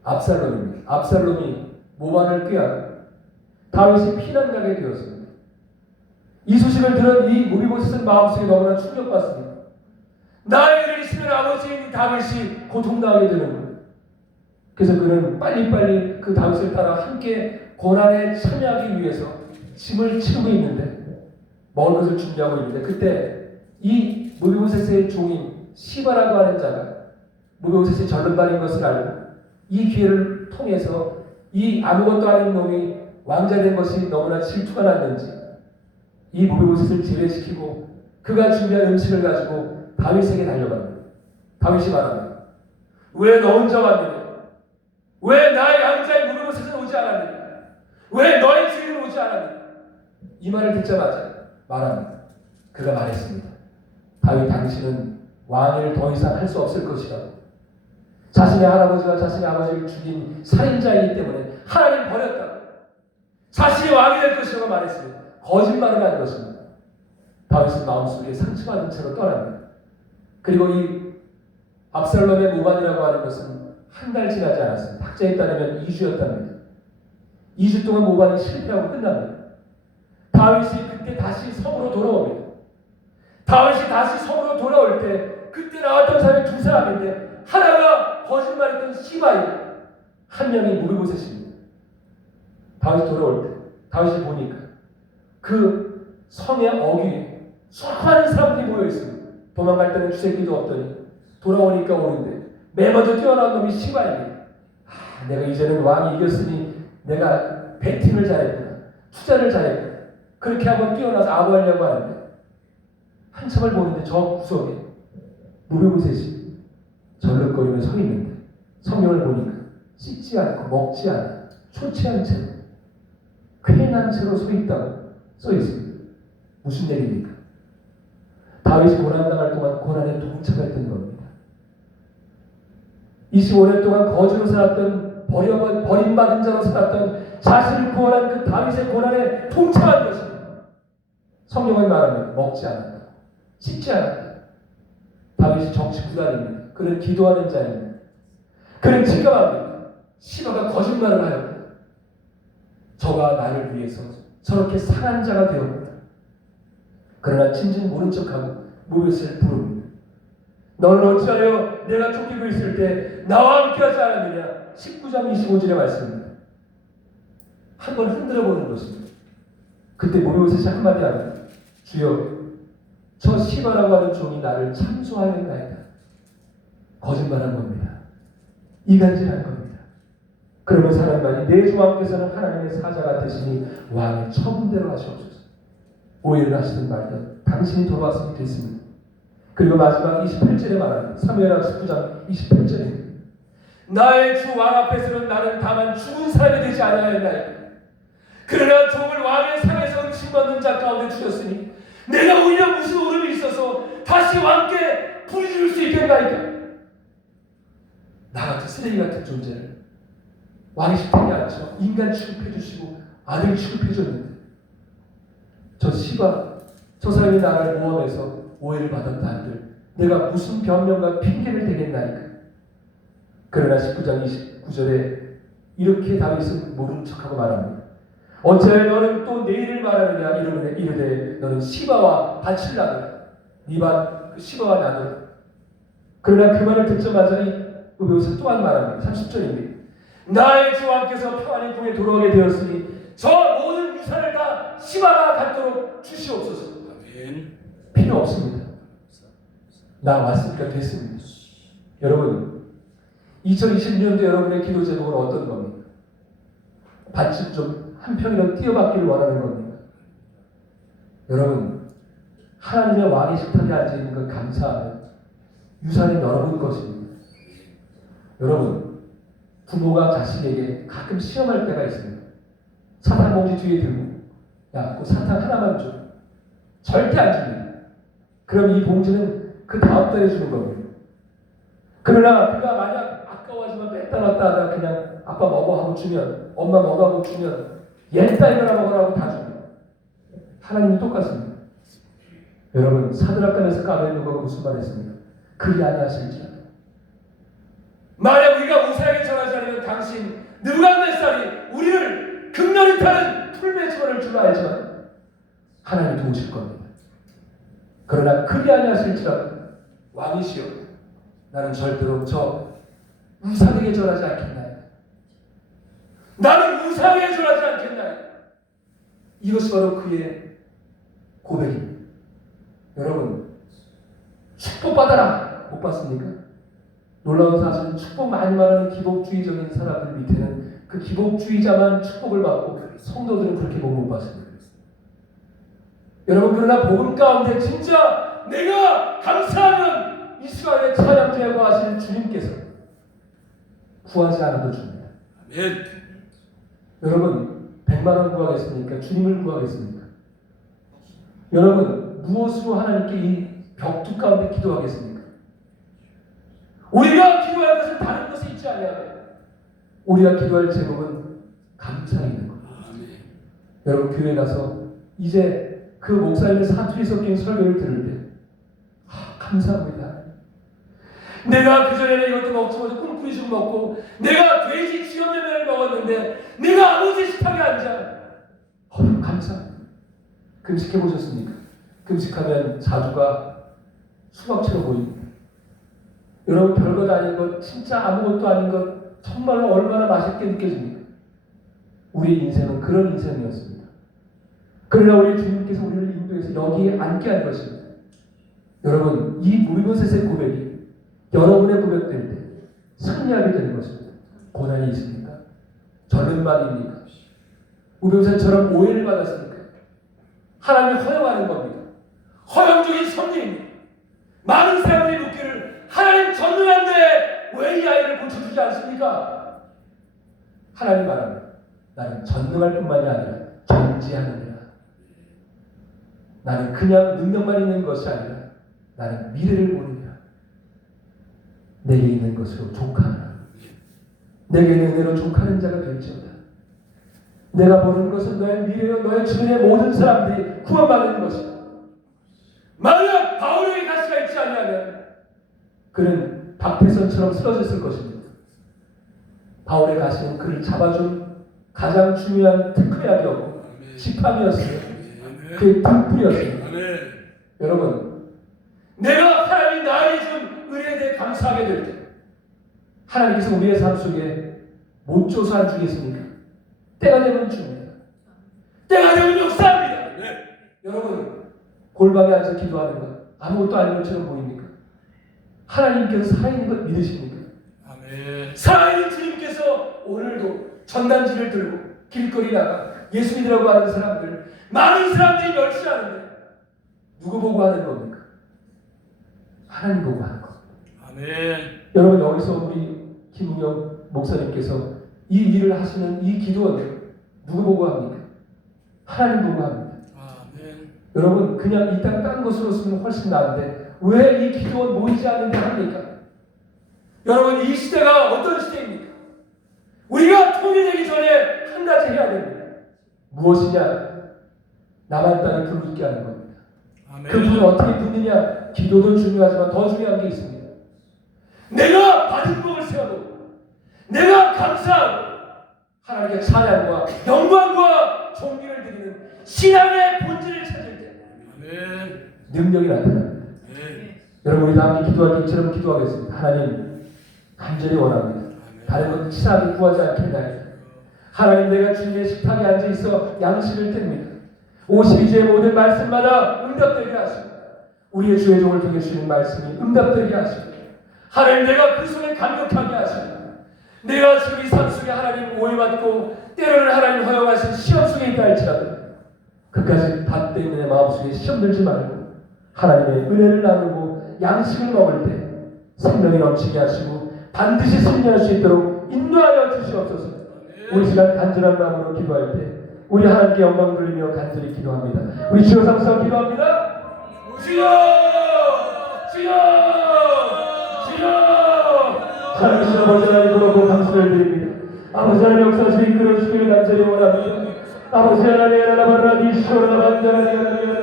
압살롬입니다. 압살롬이 모반을 꾀하고 다윗이 피난가게 되었습니다. 이 소식을 들은 이 모비보셋은 마음속에 너무나 충격받습니다. 나의 일을 있으면 아버지인 다윗이 고통당하게 되는 거예요. 그래서 그는 빨리빨리 그 다윗을 따라 함께 고난에 참여하기 위해서 짐을 치우고 있는데, 먹을 것을 준비하고 있는데, 그때 이 모비보셋의 종인 시바라고 하는 자가 모비보셋이 절름발인 것을 알고 이 기회를 통해서 이 아무것도 아닌 놈이 왕자 된 것이 너무나 질투가 났는지 이 모비보셋을 제외시키고 그가 준비한 음식을 가지고 다윗에게 달려갑니다. 다윗이 말합니다. 왜 너 혼자 왔느냐? 왜 나의 양자의 모비보셋은 오지 않았느냐? 왜 너의 주인은 오지 않았느냐? 이 말을 듣자마자 말합니다. 그가 말했습니다. 다윗, 당신은 왕위를 더 이상 할 수 없을 것이라고. 자신의 할아버지와 자신의 아버지를 죽인 살인자이기 때문에 하나님 버렸다고. 자신이 왕이 될 것이라고 말했습니다. 거짓말을 하는 것입니다. 다윗은 마음속에 상처받은 채로 떠납니다. 그리고 이 압살롬의 모반이라고 하는 것은 한 달 지나지 않았습니다. 학자에 따르면 2주였답니다. 2주 동안 모방이 실패하고 끝납니다. 다윗이 그때 다시 성으로 돌아옵니다. 다윗이 다시 성으로 돌아올 때 그때 나왔던 사람이 두 사람인데 하나가 거짓말했던 시바이, 한 명이 무비보셋입니다. 다윗이 돌아올 때 다윗이 보니까 그 성의 어귀에 수많은 사람들이 모여 있습니다. 도망갈 때는 주새끼도 없더니 돌아오니까 오는데 맨 먼저 뛰어나온 놈이 시바입니다. 내가 이제는 왕이 이겼으니 내가 배팅을 잘했구나, 투자를 잘했구나, 그렇게 한번 뛰어나서 아부하려고 하는데 한참을 보는데 저 구석에 무비보셋이 절름거리며 서 있는데 성경을 보니까 씻지 않고 먹지 않아 초췌한 채로 쾌한 채로 서 있다고 써 있습니다. 무슨 얘기입니까? 다윗이 고난당할 동안 고난에 동참했던 겁니다. 25년 동안 거지로 살았던 버림받은 자로 살았던 자신을 구원한 그 다윗의 고난에 동참한 것입니다. 성경을 말하면 먹지 않았다, 씻지 않았다. 다윗이 정치구단입니다. 그는 기도하는 자입니다. 그는 직감합니다. 시바가 거짓말을 하였다. 저가 나를 위해서 저렇게 상한 자가 되었다. 그러나 친진 모른 척하고 무엇을 부릅니다. 너는 어찌하여 내가 쫓기고 있을 때 나와 함께하지 않았느냐. 19장 25절의 말씀입니다. 한번 흔들어 보는 것입니다. 그때 모르고셋이 한마디 합니다. 주여, 저 시바라고 하는 종이 나를 참소하였나이다. 거짓말한 겁니다. 이간질한 겁니다. 그러면 사람만이 내 주 왕께서는 하나님의 사자 같으시니 왕의 처분대로 하시옵소서. 오해를 하시는 말든 당신이 돌아왔으면 됐습니다. 그리고 마지막 28절에 말합니다. 사무엘하 19장 28절입니다. 나의 주 왕 앞에서는 나는 다만 죽은 사람이 되지 아니하였나이다. 그러나 종을 왕의 상에서 음식 먹는 자 가운데 주셨으니 내가 오히려 무슨 오름이 있어서 다시 왕께 부르짖을 수 있겠나이까. 나 같은 쓰레기 같은 존재를 왕이 싫다지 않죠. 인간 취급해 주시고 아들 취급해 줬는데 저 시바, 저 사람이 나를 모함해서 오해를 받았다 한들 내가 무슨 변명과 핑계를 대겠나이까. 그러나 19장 29절에 이렇게 다윗은 모른 척하고 말합니다. 어찌하여 너는 또 내일을 말하느냐. 이르되 너는 시바와 바칠라더라. 네가 시바와 나더라. 그러나 그 말을 듣자마자 여기서 또한 말합니다. 30절입니다. 나의 주 왕께서 평안히 궁에 돌아오게 되었으니 저 모든 유산을 다 시바가 갖도록 주시옵소서. 아멘. 필요 없습니다. 나 왔으니까 됐습니다. 여러분, 2020년도 여러분의 기도 제목은 어떤 겁니까? 밭집 좀 한 평이라도 뛰어받기를 원하는 겁니다. 여러분, 하나님의 왕의 식탁에 앉아있는 것 감사하면 유산이 여러분 것입니다. 여러분, 부모가 자식에게 가끔 시험할 때가 있습니다. 사탕 봉지 뒤에 들고 야, 그 사탕 하나만 줘. 절대 안 줍니다. 그럼 이 봉지는 그 다음 달에 주는 겁니다. 그러나 그가 만약 아까워하지만 뺐다 놨다 하다가 그냥 아빠 먹어 하고 주면, 엄마 먹어 하고 주면 옛다 이거나 먹으라 하고 다 줍니다. 하나님이 똑같습니다. 여러분, 사드락강에서 까베누고가 무슨 말 했습니까? 그리 아니하실지라도 만약 우리가 우사에게 전하지 않으면 당신 느부갓네살이 우리를 극렬히 타는 풀매 증언을 줄로 알지만 하나님이 도우실 겁니다. 그러나 그리 아니하실지라도 왕이시여 나는 절대로 저 우상에게 절하지 않겠나요? 나는 우상에게 절하지 않겠나요? 이것이 바로 그의 고백입니다. 여러분, 축복받아라 못 받습니까? 놀라운 사실은 축복 많이 말하는 기복주의적인 사람들 밑에는 그 기복주의자만 축복을 받고 성도들은 그렇게 복 못 받습니다. 여러분, 그러나 복음 가운데 진짜 내가 감사하면 이스라엘의 찬양주라고 하시는 주님께서 구하지 않아도 줍니다. 아멘. 여러분, 100만 원 구하겠습니까? 주님을 구하겠습니까? 여러분, 무엇으로 하나님께 이 벽두 가운데 기도하겠습니까? 우리가 기도할 것은 다른 것이 있지 아니하며 우리가 기도할 제목은 감사에 있는 겁니다. 아멘. 여러분, 교회 가서 이제 그 목사님의 사투리 섞인 설교를 들을 때 감사합니다. 내가 그전에는 이것도 먹지 못해 꿀뿌리죽 먹고 내가 돼지 지연면을 먹었는데 내가 아버지 식탁에 앉아. 감사합니다. 금식해 보셨습니까? 금식하면 자주가 수박처럼 보입니다. 여러분 별것 아닌 것, 진짜 아무것도 아닌 것 정말로 얼마나 맛있게 느껴집니까? 우리 인생은 그런 인생이었습니다. 그러나 우리 주님께서 우리를 인도해서 여기에 앉게 한 것입니다. 여러분 이 무리모셋의 고백이 여러분의 고백될 때 승리하게 되는 것입니다. 고난이 있습니까? 절름발입니까? 우병사처럼 오해를 받았습니까? 하나님이 허용하는 겁니다. 허용적인 섭리입니다. 많은 사람들이 묻기를 하나님 전능한데 왜 이 아이를 고쳐주지 않습니까? 하나님 말합니다. 나는 전능할 뿐만이 아니라 존재하느니라. 나는 그냥 능력만 있는 것이 아니라 나는 미래를 보느니라. 내게 있는 것으로 족하나 내게 있는 은혜로 족하는 자가 될지어다. 내가 보는 것은 너의 미래요 너의 주변의 모든 사람들이 구원받는 것이다. 만약 바울에게 가시가 있지 않냐면 그는 박태선처럼 쓰러졌을 것입니다. 바울의 가시는 그를 잡아준 가장 중요한 특효약이었고 지팡이였어요. 그의 등불이었습니다. 여러분 내가 하나님이 나에게 준 은혜에 대해 감사하게 될 때 하나님께서 우리의 삶 속에 못 줘서 안 주겠습니까? 때가 되면 줍니다. 때가 되면 역사합니다. 여러분 골방에 앉아 기도하는 것 아무것도 아닌 것처럼 보입니까? 하나님께서 살아있는 것 믿으십니까? 살아있는 주님께서 오늘도 전단지를 들고 길거리 나가 예수 믿으라고 하는 사람들 많은 사람들이 멸시하는데 누구 보고 하는 겁니까? 하나님 보고 하는 겁니다. 여러분 여기서 우리 김웅영 목사님께서 이 일을 하시는 이 기도는 누구 보고 합니까? 하나님 보고 합니다. 여러분 그냥 이 땅 딴 것으로 쓰면 훨씬 나은데 왜 이 기도원 모이지 않는데 합니까? 여러분 이 시대가 어떤 시대입니까? 우리가 통일되기 전에 한 가지 해야 됩니다. 무엇이냐? 남한 땅을 불 붙게 하는 겁니다. 그 불을 어떻게 붙느냐? 기도도 중요하지만 더 중요한 게 있습니다. 내가 받은 복을 세워놓고 내가 감사하고 하나님께 찬양과 영광과 존귀를 드리는 신앙의 본질을 찾을 때 능력이 나타납니다. 여러분 우리 다 함께 기도할 때처럼 기도하겠습니다. 하나님 간절히 원합니다. 다른 것 치사하게 구하지 않겠나요? 하나님 내가 주님의 식탁에 앉아있어 양식을 듭니다. 52주의 모든 말씀마다 응답되게 하시고 우리의 주의 종을 통해 주시는 말씀이 응답되게 하시고 하나님 내가 그 속에 감격하게 하시고 내가 지금 이 삶 속에 하나님 오해받고 때로는 하나님 허용하신 시험 속에 있다 할지라도 그까지 밭 때문에 내 마음속에 시험 들지 말고 하나님의 은혜를 나누고 양식을 먹을 때 생명이 넘치게 하시고 반드시 승리할 수 있도록 인도하여 주시옵소서. 우리 시간 간절한 마음으로 기도할 때 우리 하나님께 영광 돌리며 간절히 기도합니다. 우리 주여 삼성 기도합니다. 주여 주여 주여 하나님 아버지 하나님 고맙고 감사를 드립니다. 아버지 하나님 역사를 이끌어 주기를 간절히 원합니다. 아버지 하나님 라바라디 쇼라반다라디아라디아라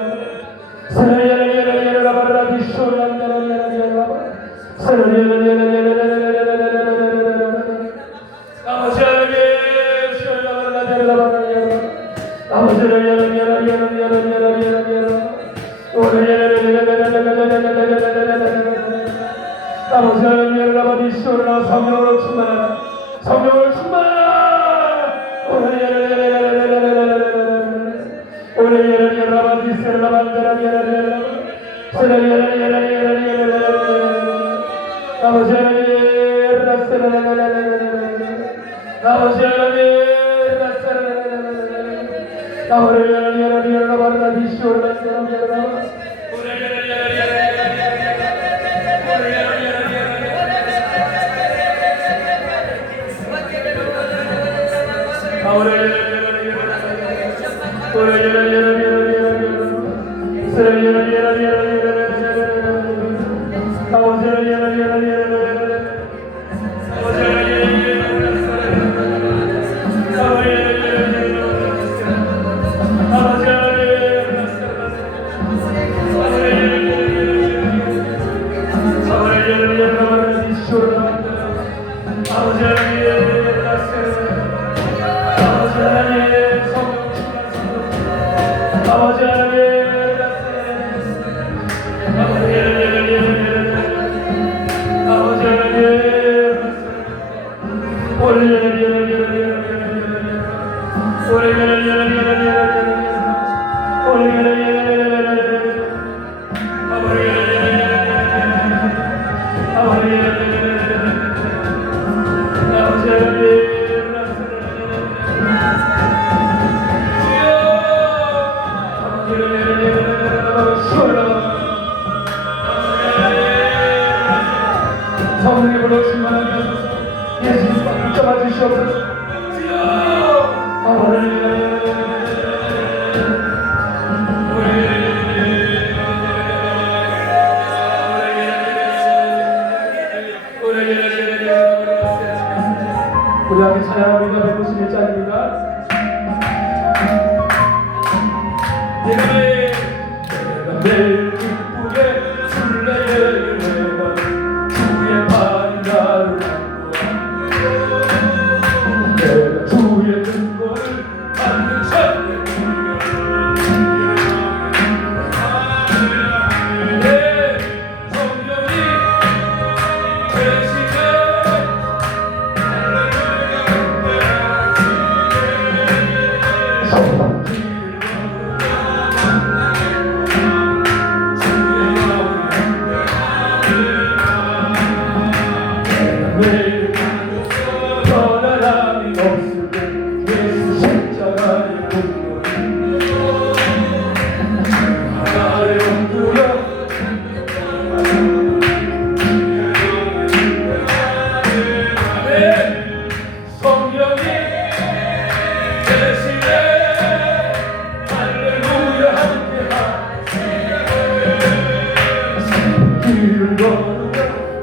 사라리아라리아라리아라바라디 쇼라반다라디아라리아라 사라리아라리아라리아라리아라리아라 아버지 하나님 쇼라바라디아라바라디아라 아버지 하나님 아버지 하나님 아버지 시오라 성령으로 충만하라 성령으로 충만하라 오늘 아버지 세라반다라디아라디아라 아버지 하나님 아버지 하나님 아버지 성령의 불로 충만하게 하소서. 예수님 붙잡아 주시옵소서. 우리 함께 찬양합니다. 191장입니다. 내가 매일 기쁘게 순례를 해만 주의 팔이 나를 안고 내가 주의 근거를 받는 삶의 내 성령이 계시네. 변화함이 없을 때 예수 십자가를 보고 나를 옮겨 성령이 계시네. 할렐루야 함께하시네. 길을 걸으며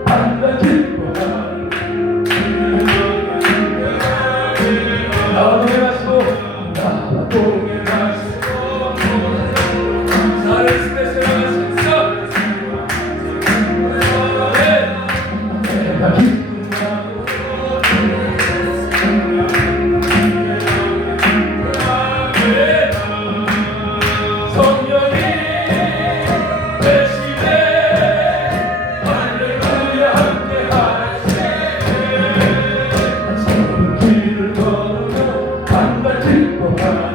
반가 기뻐하는 나와 동행하시고 나와 동행하시고 나를 스페셜하시면서 내가 기쁜 마음으로 성령이 대신에 할렐루야 함께하시네. 길을 걸으며 반가 기뻐하는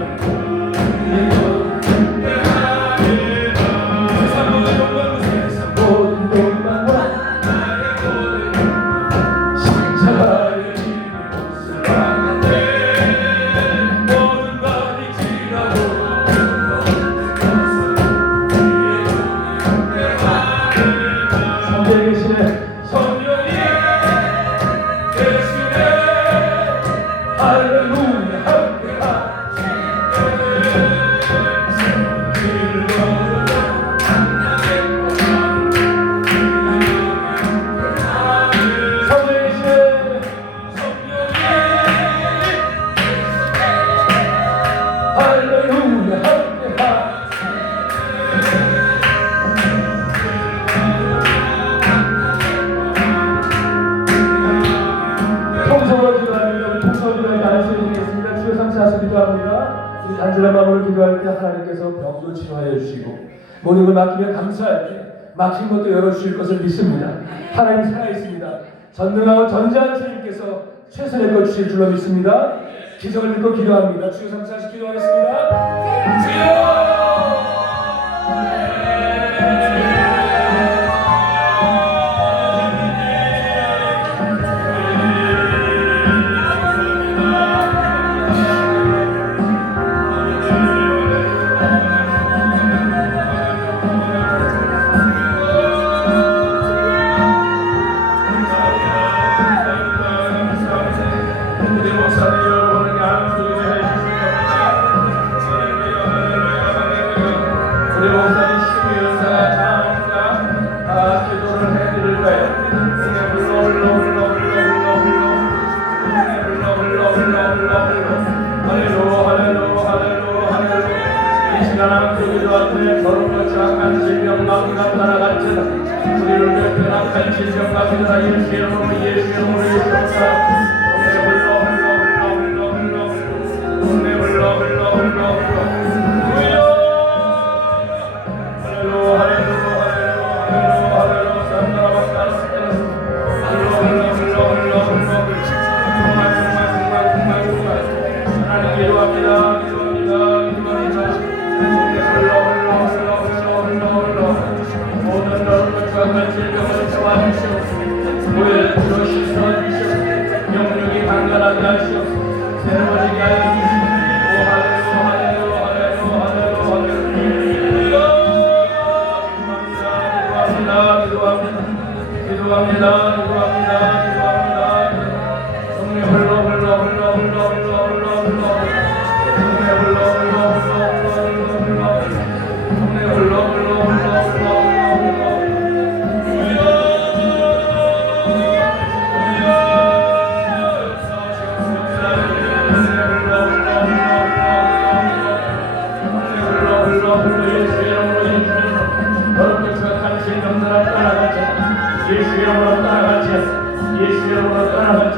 세상 모든 것만과 십자가의 옷을 받는데 모든 것이 지나고 성령이 계시네. 성령이 계시네. 할렐루야 함께하시네. 길을 걸으며 성령이 계시네. 할렐루야 함께하시네. 통성으로 기도합니다. 우리 통성으로 기도할 때 안수해드리겠습니다. 주여 삼사하시 기도합니다. 우리 간절한 마음으로 기도할 때 하나님께서 병도 치료하여 주시고 모든 걸 맡기며 감사할 때 막힌 것도 열어주실 것을 믿습니다. 하나님 살아있습니다. 전능하고 전지한 주님께서 최선의 것 주실 줄로 믿습니다. 기적을 믿고 기도합니다. 주여 삼사하시 기도하겠습니다. 주여! 이름으로 떠나갔지.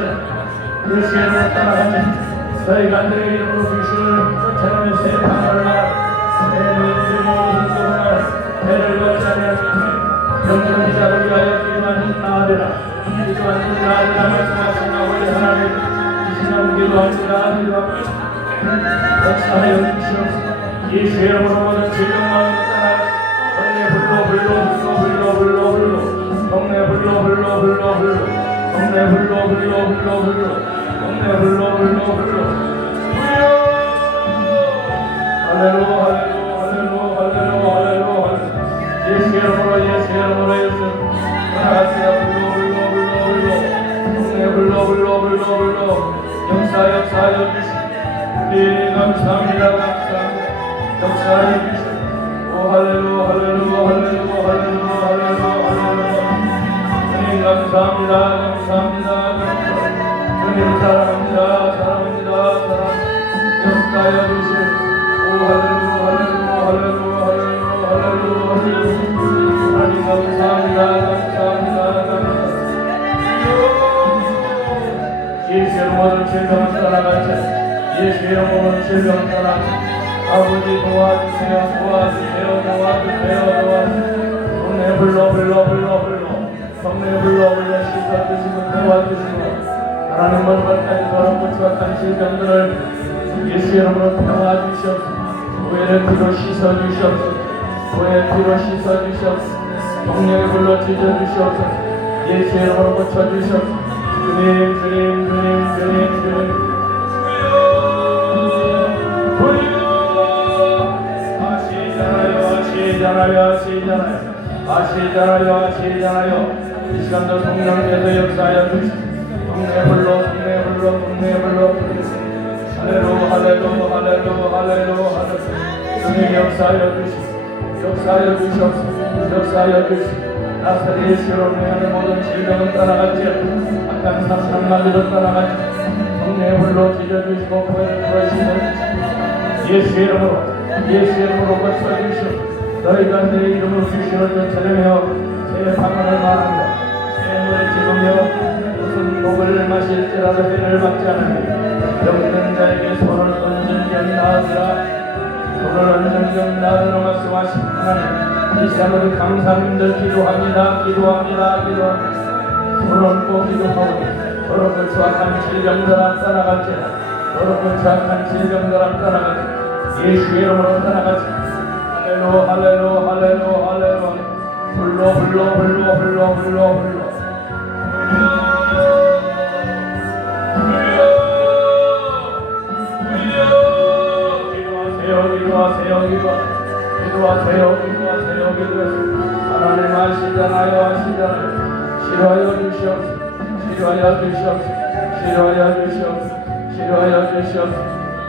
예수 이름으로 떠나갔지. 너희가 내 이름으로 귀신을 쫓아내는 새 방을 새 노인들이 모든 배를 받지 아니하시니 영적인 자를 위하여 기도하는 나아되라. 기도하는 나아되라 말씀하신 아버지 하나님, 이 시간 기도합니다. 역사하여 주시옵소서. 예수 이름으로 모든 질병 마음을 떠나 성내 불로 성내 불로 성내 불로 할렐루야 예수 이름으로 예수 하나같이 불로 역사하여 주시니 감사합니다 역사하여 주시니 오 할렐루야 주님 감사합니다 주님 사랑합니다 역사하여 주시니 오 할렐루야 하나님 감사합니다 예수 이름으로 질병을 떠나가자 예수 이름으로 질병을 떠나가자 아버지 도와주세요 성내 불러 씻어주시고 도와주시고 하나님은 끝까지 더럽고 추악한 질병들을 예수 이름으로 평화주시옵소서 오해의 피로 씻어주시옵소서 성령의 불로 찢어주시옵소서 예수 이름으로 고쳐주시옵소서 주님 아시잖아요 이 시간도 성령께서 역사하여 주시고 성내 불로 할렐루야 주님 역사하여 주시옵소서 나사렛 예수로 명하는 모든 질병은 떠나갔지 악한 상상마귀도 떠나갔지 성령의 불로 찢어주시고 포획을 풀어주시고 예수 이름으로 고쳐주시옵소서 너희가 내 이름으로 귀신을 쫓아내며 새 방언을 말하며 새 물을 찍으며 무슨 독을 마실지라도 해를 받지 않으며 병든 자에게 손을 얹은 나으라 말씀하신 하나님 이 시간으로 감사님들 기도합니다 손 얹고 기도하오니 더럽고 추악한 질병들아 떠나갈지라 더럽고 추악한 질병들아 떠나갈지라 예수 이름으로 떠나갈지라 할렐루야 불로 기도하세요 하나님 아시잖아요 싫어하여 주시옵소서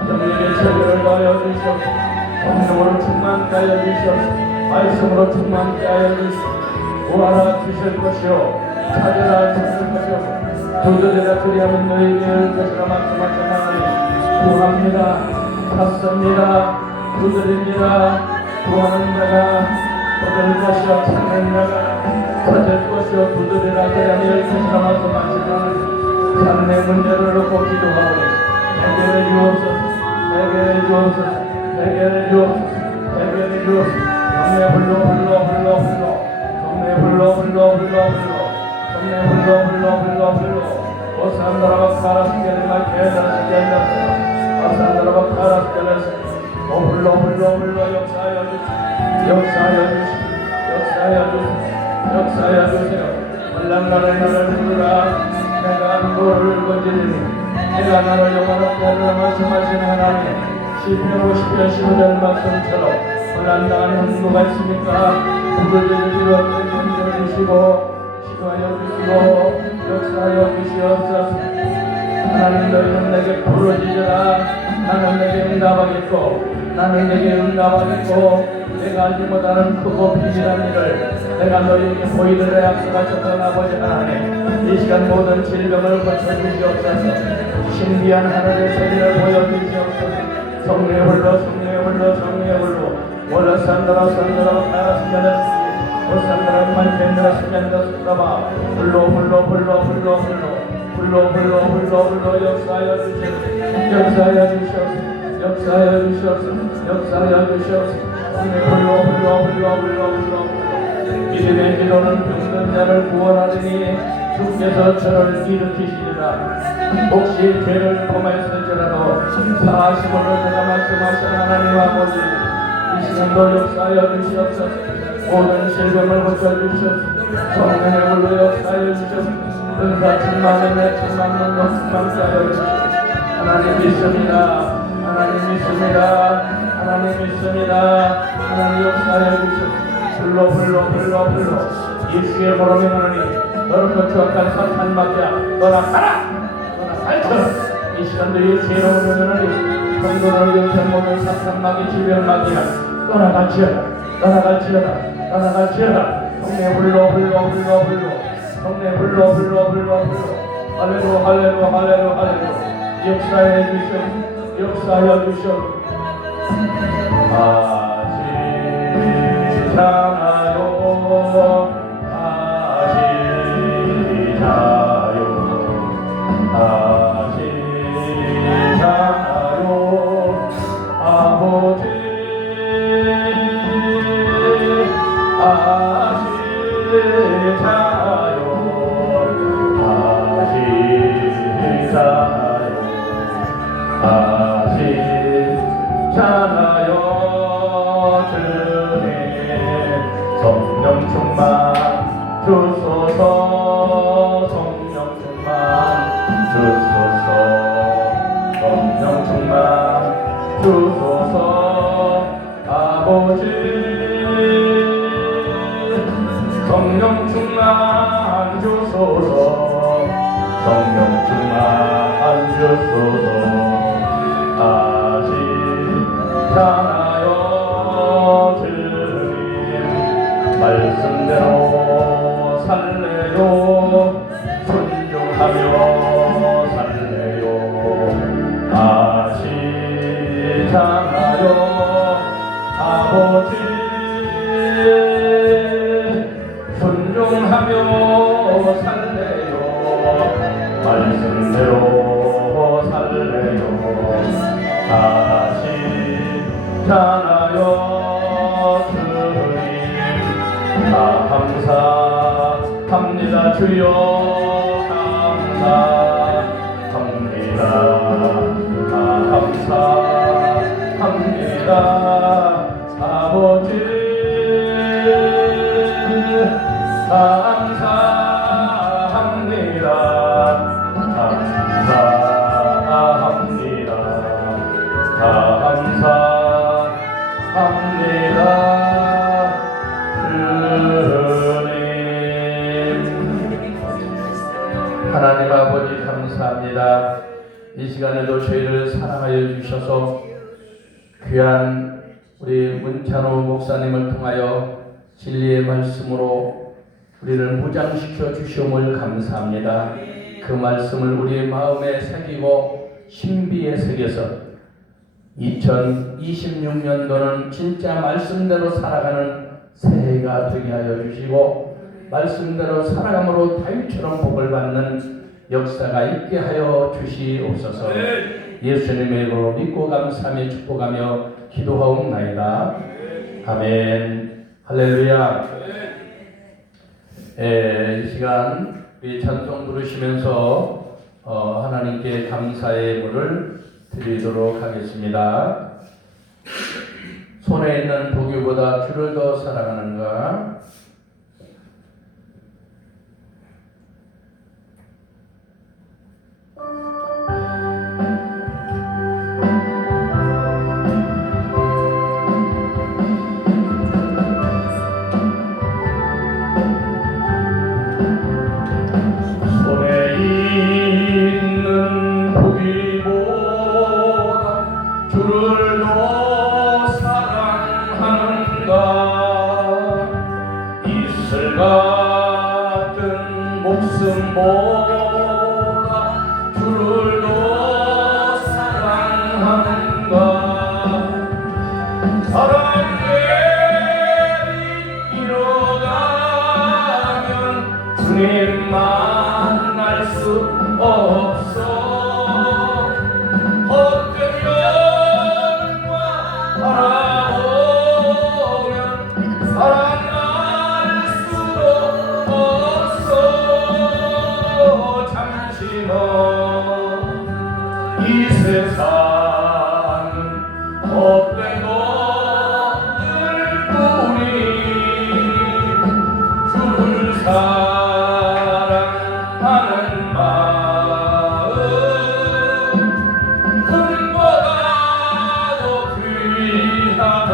영적인 체계를 가하여 주시옵소서 성령으로 충만케 하여 주시옵소서 말씀으로 충만케 하여 주시옵소서 구하라 주실 것이요 찾으라 찾을 것이요 두드리라 그리하면 너희에게 올 것이라 말씀하신 하나님 구합니다 찾습니다 두드립니다 구하는 자가 얻을 것이요 찾는 자가 찾을 것이요 두드리라 그리하면 열 것이라 말씀하신 하나님 삶의 문제를 놓고 기도하오니 해결해 주옵소서 성내 불러 오산다라바 카라스케르마 케다스케르마 아산다라바 카라스케르스 오 불러 역사하여 주세요 말랑나를 나를 부르라 내가 너를 건지리니 내가 나를 영원롭게 하리라 말씀하신 하나님 시편 50편 15절 말씀처럼 혼란당하는 누가 있습니까? 누구들을 건져 주시고 역사하여 주시옵소서 하나님 너희는 내게 부르짖으라 나는 내게 응답하겠고 내가 알지 못하는 크고 비밀한 일을 내가 너희에게 보이리라 약속하셨던 아버지 하나님 이 시간 모든 질병을 고쳐주시옵소서 신비한 하늘의 세계를 보여주시옵소서 성령의 불로 올라산다라 카라스면을 오산다라 만텐다라 스면다 스라바 불로 훌러 역사하여 주시옵소서. 역사하여 주시옵소서. 역사하여 주시옵소서. 역사하여 주시옵소서. 훌러 믿음의 기도는 병든 자를 구원하더니 주께서 저를 일으키시리라. 혹시 죄를 범했을지라도 사하심으로 내가 말씀하신 하나님 아버지, 이 시간도 역사하여 주시옵소서. 모든 질병을 고쳐주시옵소서. 성령의 물로 역사하여 주시옵소서. 은사 충만의 내 충만한 것 충만케 하여 주시옵소서. 하나님 믿습니다. 하나님 믿습니다. 하나님 믿습니다. 하나님 역사하여 주시옵소서. 불러 예수의 보름이 하나님, 너를 거쳐간 사탄 마귀야, 너나 가라! 너나 갈쳐라! 이 시간도 예수의 이름으로 하나님, 성도를 위해 모든 사탄 마귀 질병 마귀야, 너나 갈치어라! 너나 갈치어라! 너나 갈치어라! 성내 불러 성내 불러 할렐루야 역사해 주시옵소서. 역사하여 주시옵소서. 성령 충만 주소서. 성령 충만 주소서. 성령 충만 주소서. 아버지 성령 충만 주소서. 성령 충만 주소서. 아시 자나요 주님 말씀대로 살래요. 순종하며 살래요. 아시잖아요 아버지. 순종하며 살래요. 말씀대로 살래요. 아시잖아요 감사합니다. 주여 감사합니다. 감사합니다. 아버지 감사합니다. 감사합니다. 감사합니다. 하나님 아버지 감사합니다. 이 시간에도 저희를 사랑하여 주셔서 귀한 우리 문찬호 목사님을 통하여 진리의 말씀으로 우리를 무장시켜 주시옴을 감사합니다. 그 말씀을 우리 마음에 새기고 신비에 새겨서 2026년도는 진짜 말씀대로 살아가는 새해가 되게 하여 주시고 말씀대로 살아감으로 다윗처럼 복을 받는 역사가 있게 하여 주시옵소서. 예수님의 이름으로 믿고 감사하며 축복하며 기도하옵나이다. 아멘. 할렐루야. 이 시간 우리 찬송 부르시면서 하나님께 감사의 예물을 드리도록 하겠습니다. 손에 있는 도교보다 주를 더 사랑하는가? 목숨보다 주를 더 사랑하는가. 사랑이 이뤄가면 주님 만날 수 없어 헛된 영과 바라보면 살아날 수도 없어 잠시만 이 세상은 헛된 것들뿐이 주를 사랑하는 마음 금보다도 귀하다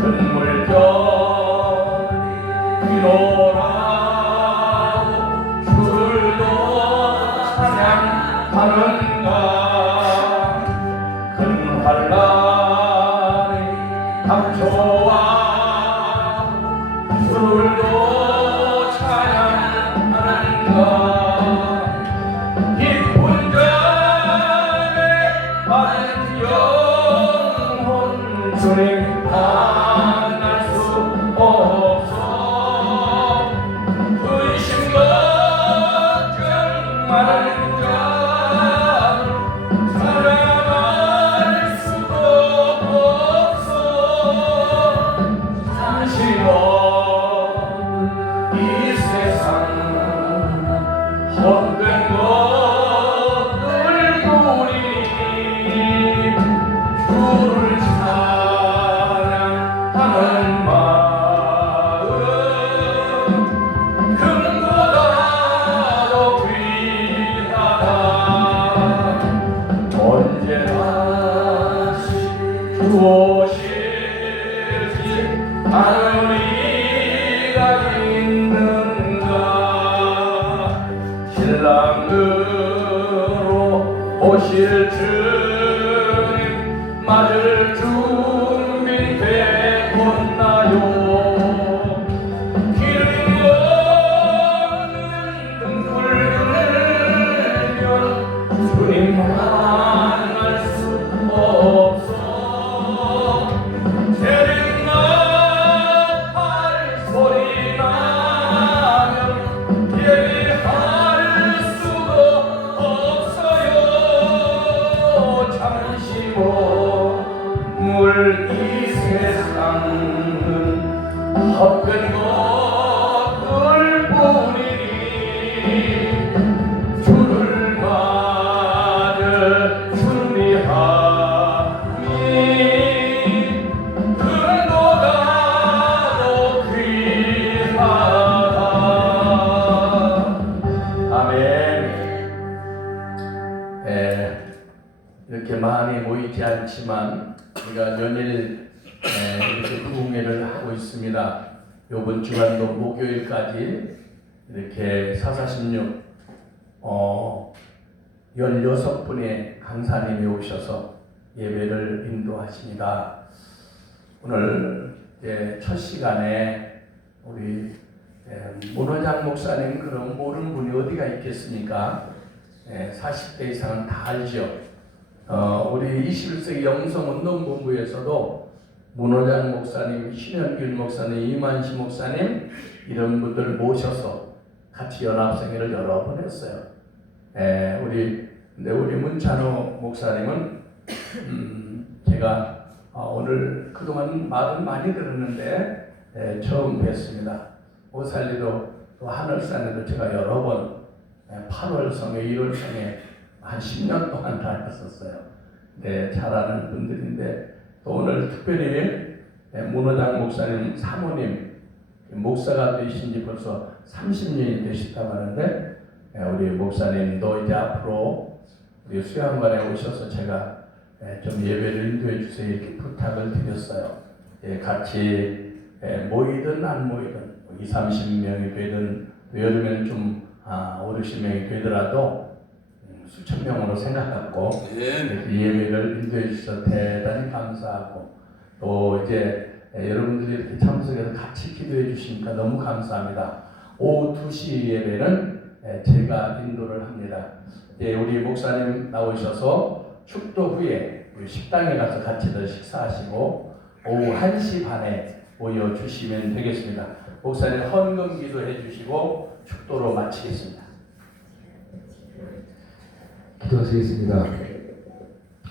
눈물겨 기도라고 주를 찬양하는가 큰 환란이 닥쳐와 주를 찬양하는가 깊은 잠에 빠진 영혼 주님 만날 수 없어 의심 걱정 많은 자는 살아갈 수도 없어 잠시만 이 세상 헛된 것들뿐이니 주를 찬양하는 마음 금보다도 귀하다 언제 다시 주오실지 아는 이가 있는가 신랑으로 오실 주님 맞을 준비되었나요 기름 없는 등불 들면 주님 만날 수 없어 재림나팔 소리 나면 예배할 수도 없어요 잠시만 이 세상은 헛된 것들뿐이니 주를 맞을 준비하니 금보다도 귀하다 아멘. 이렇게 많이 모이지 않지만 우리가 연일 이렇게 부흥회를 하고 있습니다. 이번 주간도 목요일까지 이렇게 446 16분의 강사님이 오셔서 예배를 인도하십니다. 오늘 첫 시간에 우리 문호장 목사님 그럼 모르는 분이 어디가 있겠습니까? 40대 이상은 다 알죠. 우리 21세기 영성운동본부에서도 문호장 목사님, 신현균 목사님, 이만시 목사님 이런 분들 모셔서 같이 연합생회를 여러 번 했어요. 우리 문찬호 목사님은 제가 오늘 그동안 말은 많이 들었는데 처음 뵀습니다. 오살리도 또 하늘산에도 제가 여러 번 8월 성회, 1월 성회 한 10년 동안 다녔었어요. 잘 아는 분들인데 또 오늘 특별히 문호장 목사님 사모님 목사가 되신 지 벌써 30년이 되셨다고 하는데 우리 목사님도 이제 앞으로 우리 수양관에 오셔서 제가 좀 예배를 인도해 주세요 이렇게 부탁을 드렸어요. 같이 모이든 안 모이든 20, 30명이 되든 여름에는 좀 5, 60명이 되더라도 수천 명으로 생각하고 이렇게 예배를 인도해 주셔서 대단히 감사하고 또 이제 여러분들이 이렇게 참석해서 같이 기도해 주시니까 너무 감사합니다. 오후 2시 예배는 제가 인도를 합니다. 우리 목사님 나오셔서 축도 후에 우리 식당에 가서 같이들 식사하시고 오후 1시 반에 모여주시면 되겠습니다. 목사님 헌금 기도해 주시고 축도로 마치겠습니다. 기도하시겠습니다.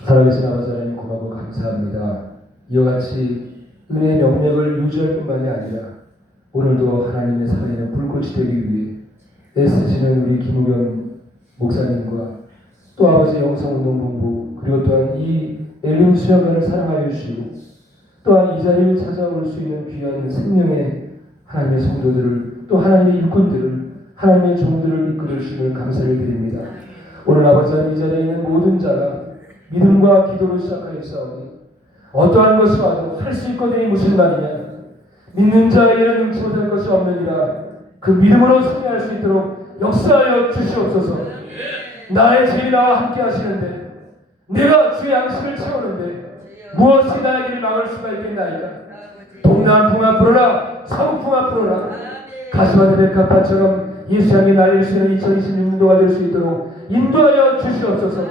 살아계신 아버지 하나님 고맙고 감사합니다. 이와 같이 은혜의 명맥을 유지할 뿐만이 아니라 오늘도 하나님의 살아있는 불꽃이 되기 위해 애쓰시는 우리 김우겸 목사님과 또 아버지 영성운동본부 그리고 또한 이 엘림 수양관을 사랑하여 주시고 또한 이 자리를 찾아올 수 있는 귀한 생명의 하나님의 성도들을 또 하나님의 일꾼들을 하나님의 종들을 이끌어 주시는 감사를 드립니다. 오늘 아버지 하나님 이 자리에 있는 모든 자가 믿음과 기도로 시작하였사오니 어떠한 것이 와도 할 수 있거든이 무슨 말이냐 믿는 자에게는 능치 못할 것이 없느니라 그 믿음으로 승리할 수 있도록 역사하여 주시옵소서. 나의 죄이 나와 함께 하시는데 내가 주의 양식을 채우는데 무엇이 나의 길을 막을 수가 있겠나이까. 동남풍아 불어라 서북풍아 불어라 가시마대 백합화처럼 예수 향해 날릴 수 있는 2026년도가 될 수 있도록 인도하여 주시옵소서.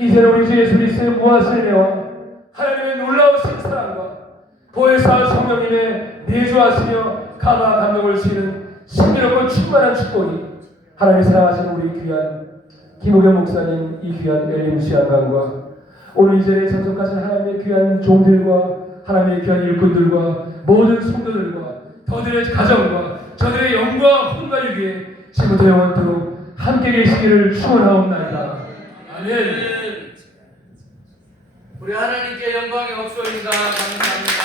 이제는 우리 주 예수 그리스도의 무하신 은혜와 하나님의 놀라우신 사랑과 보혜사 성령님의 내주하시며 감화 감동을 주시는 신비롭고 충만한 축복이 하나님의 사랑하시는 우리 귀한 김우겸 목사님 이 귀한 엘림 수양관과 오늘 이 자리에 참석하신 하나님의 귀한 종들과 하나님의 귀한 일꾼들과 모든 성도들과 저들의 가정과 저들의 영과 혼과 유기에 지금부터 영원토록 함께 계시기를 축원하옵나이다. 아멘. 우리 하나님께 영광이 없소이다. 감사합니다.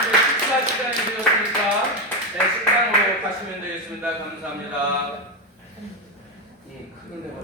이제 식사 시간이 되었으니까 식당으로 가시면 되겠습니다. 감사합니다. 큰 은혜가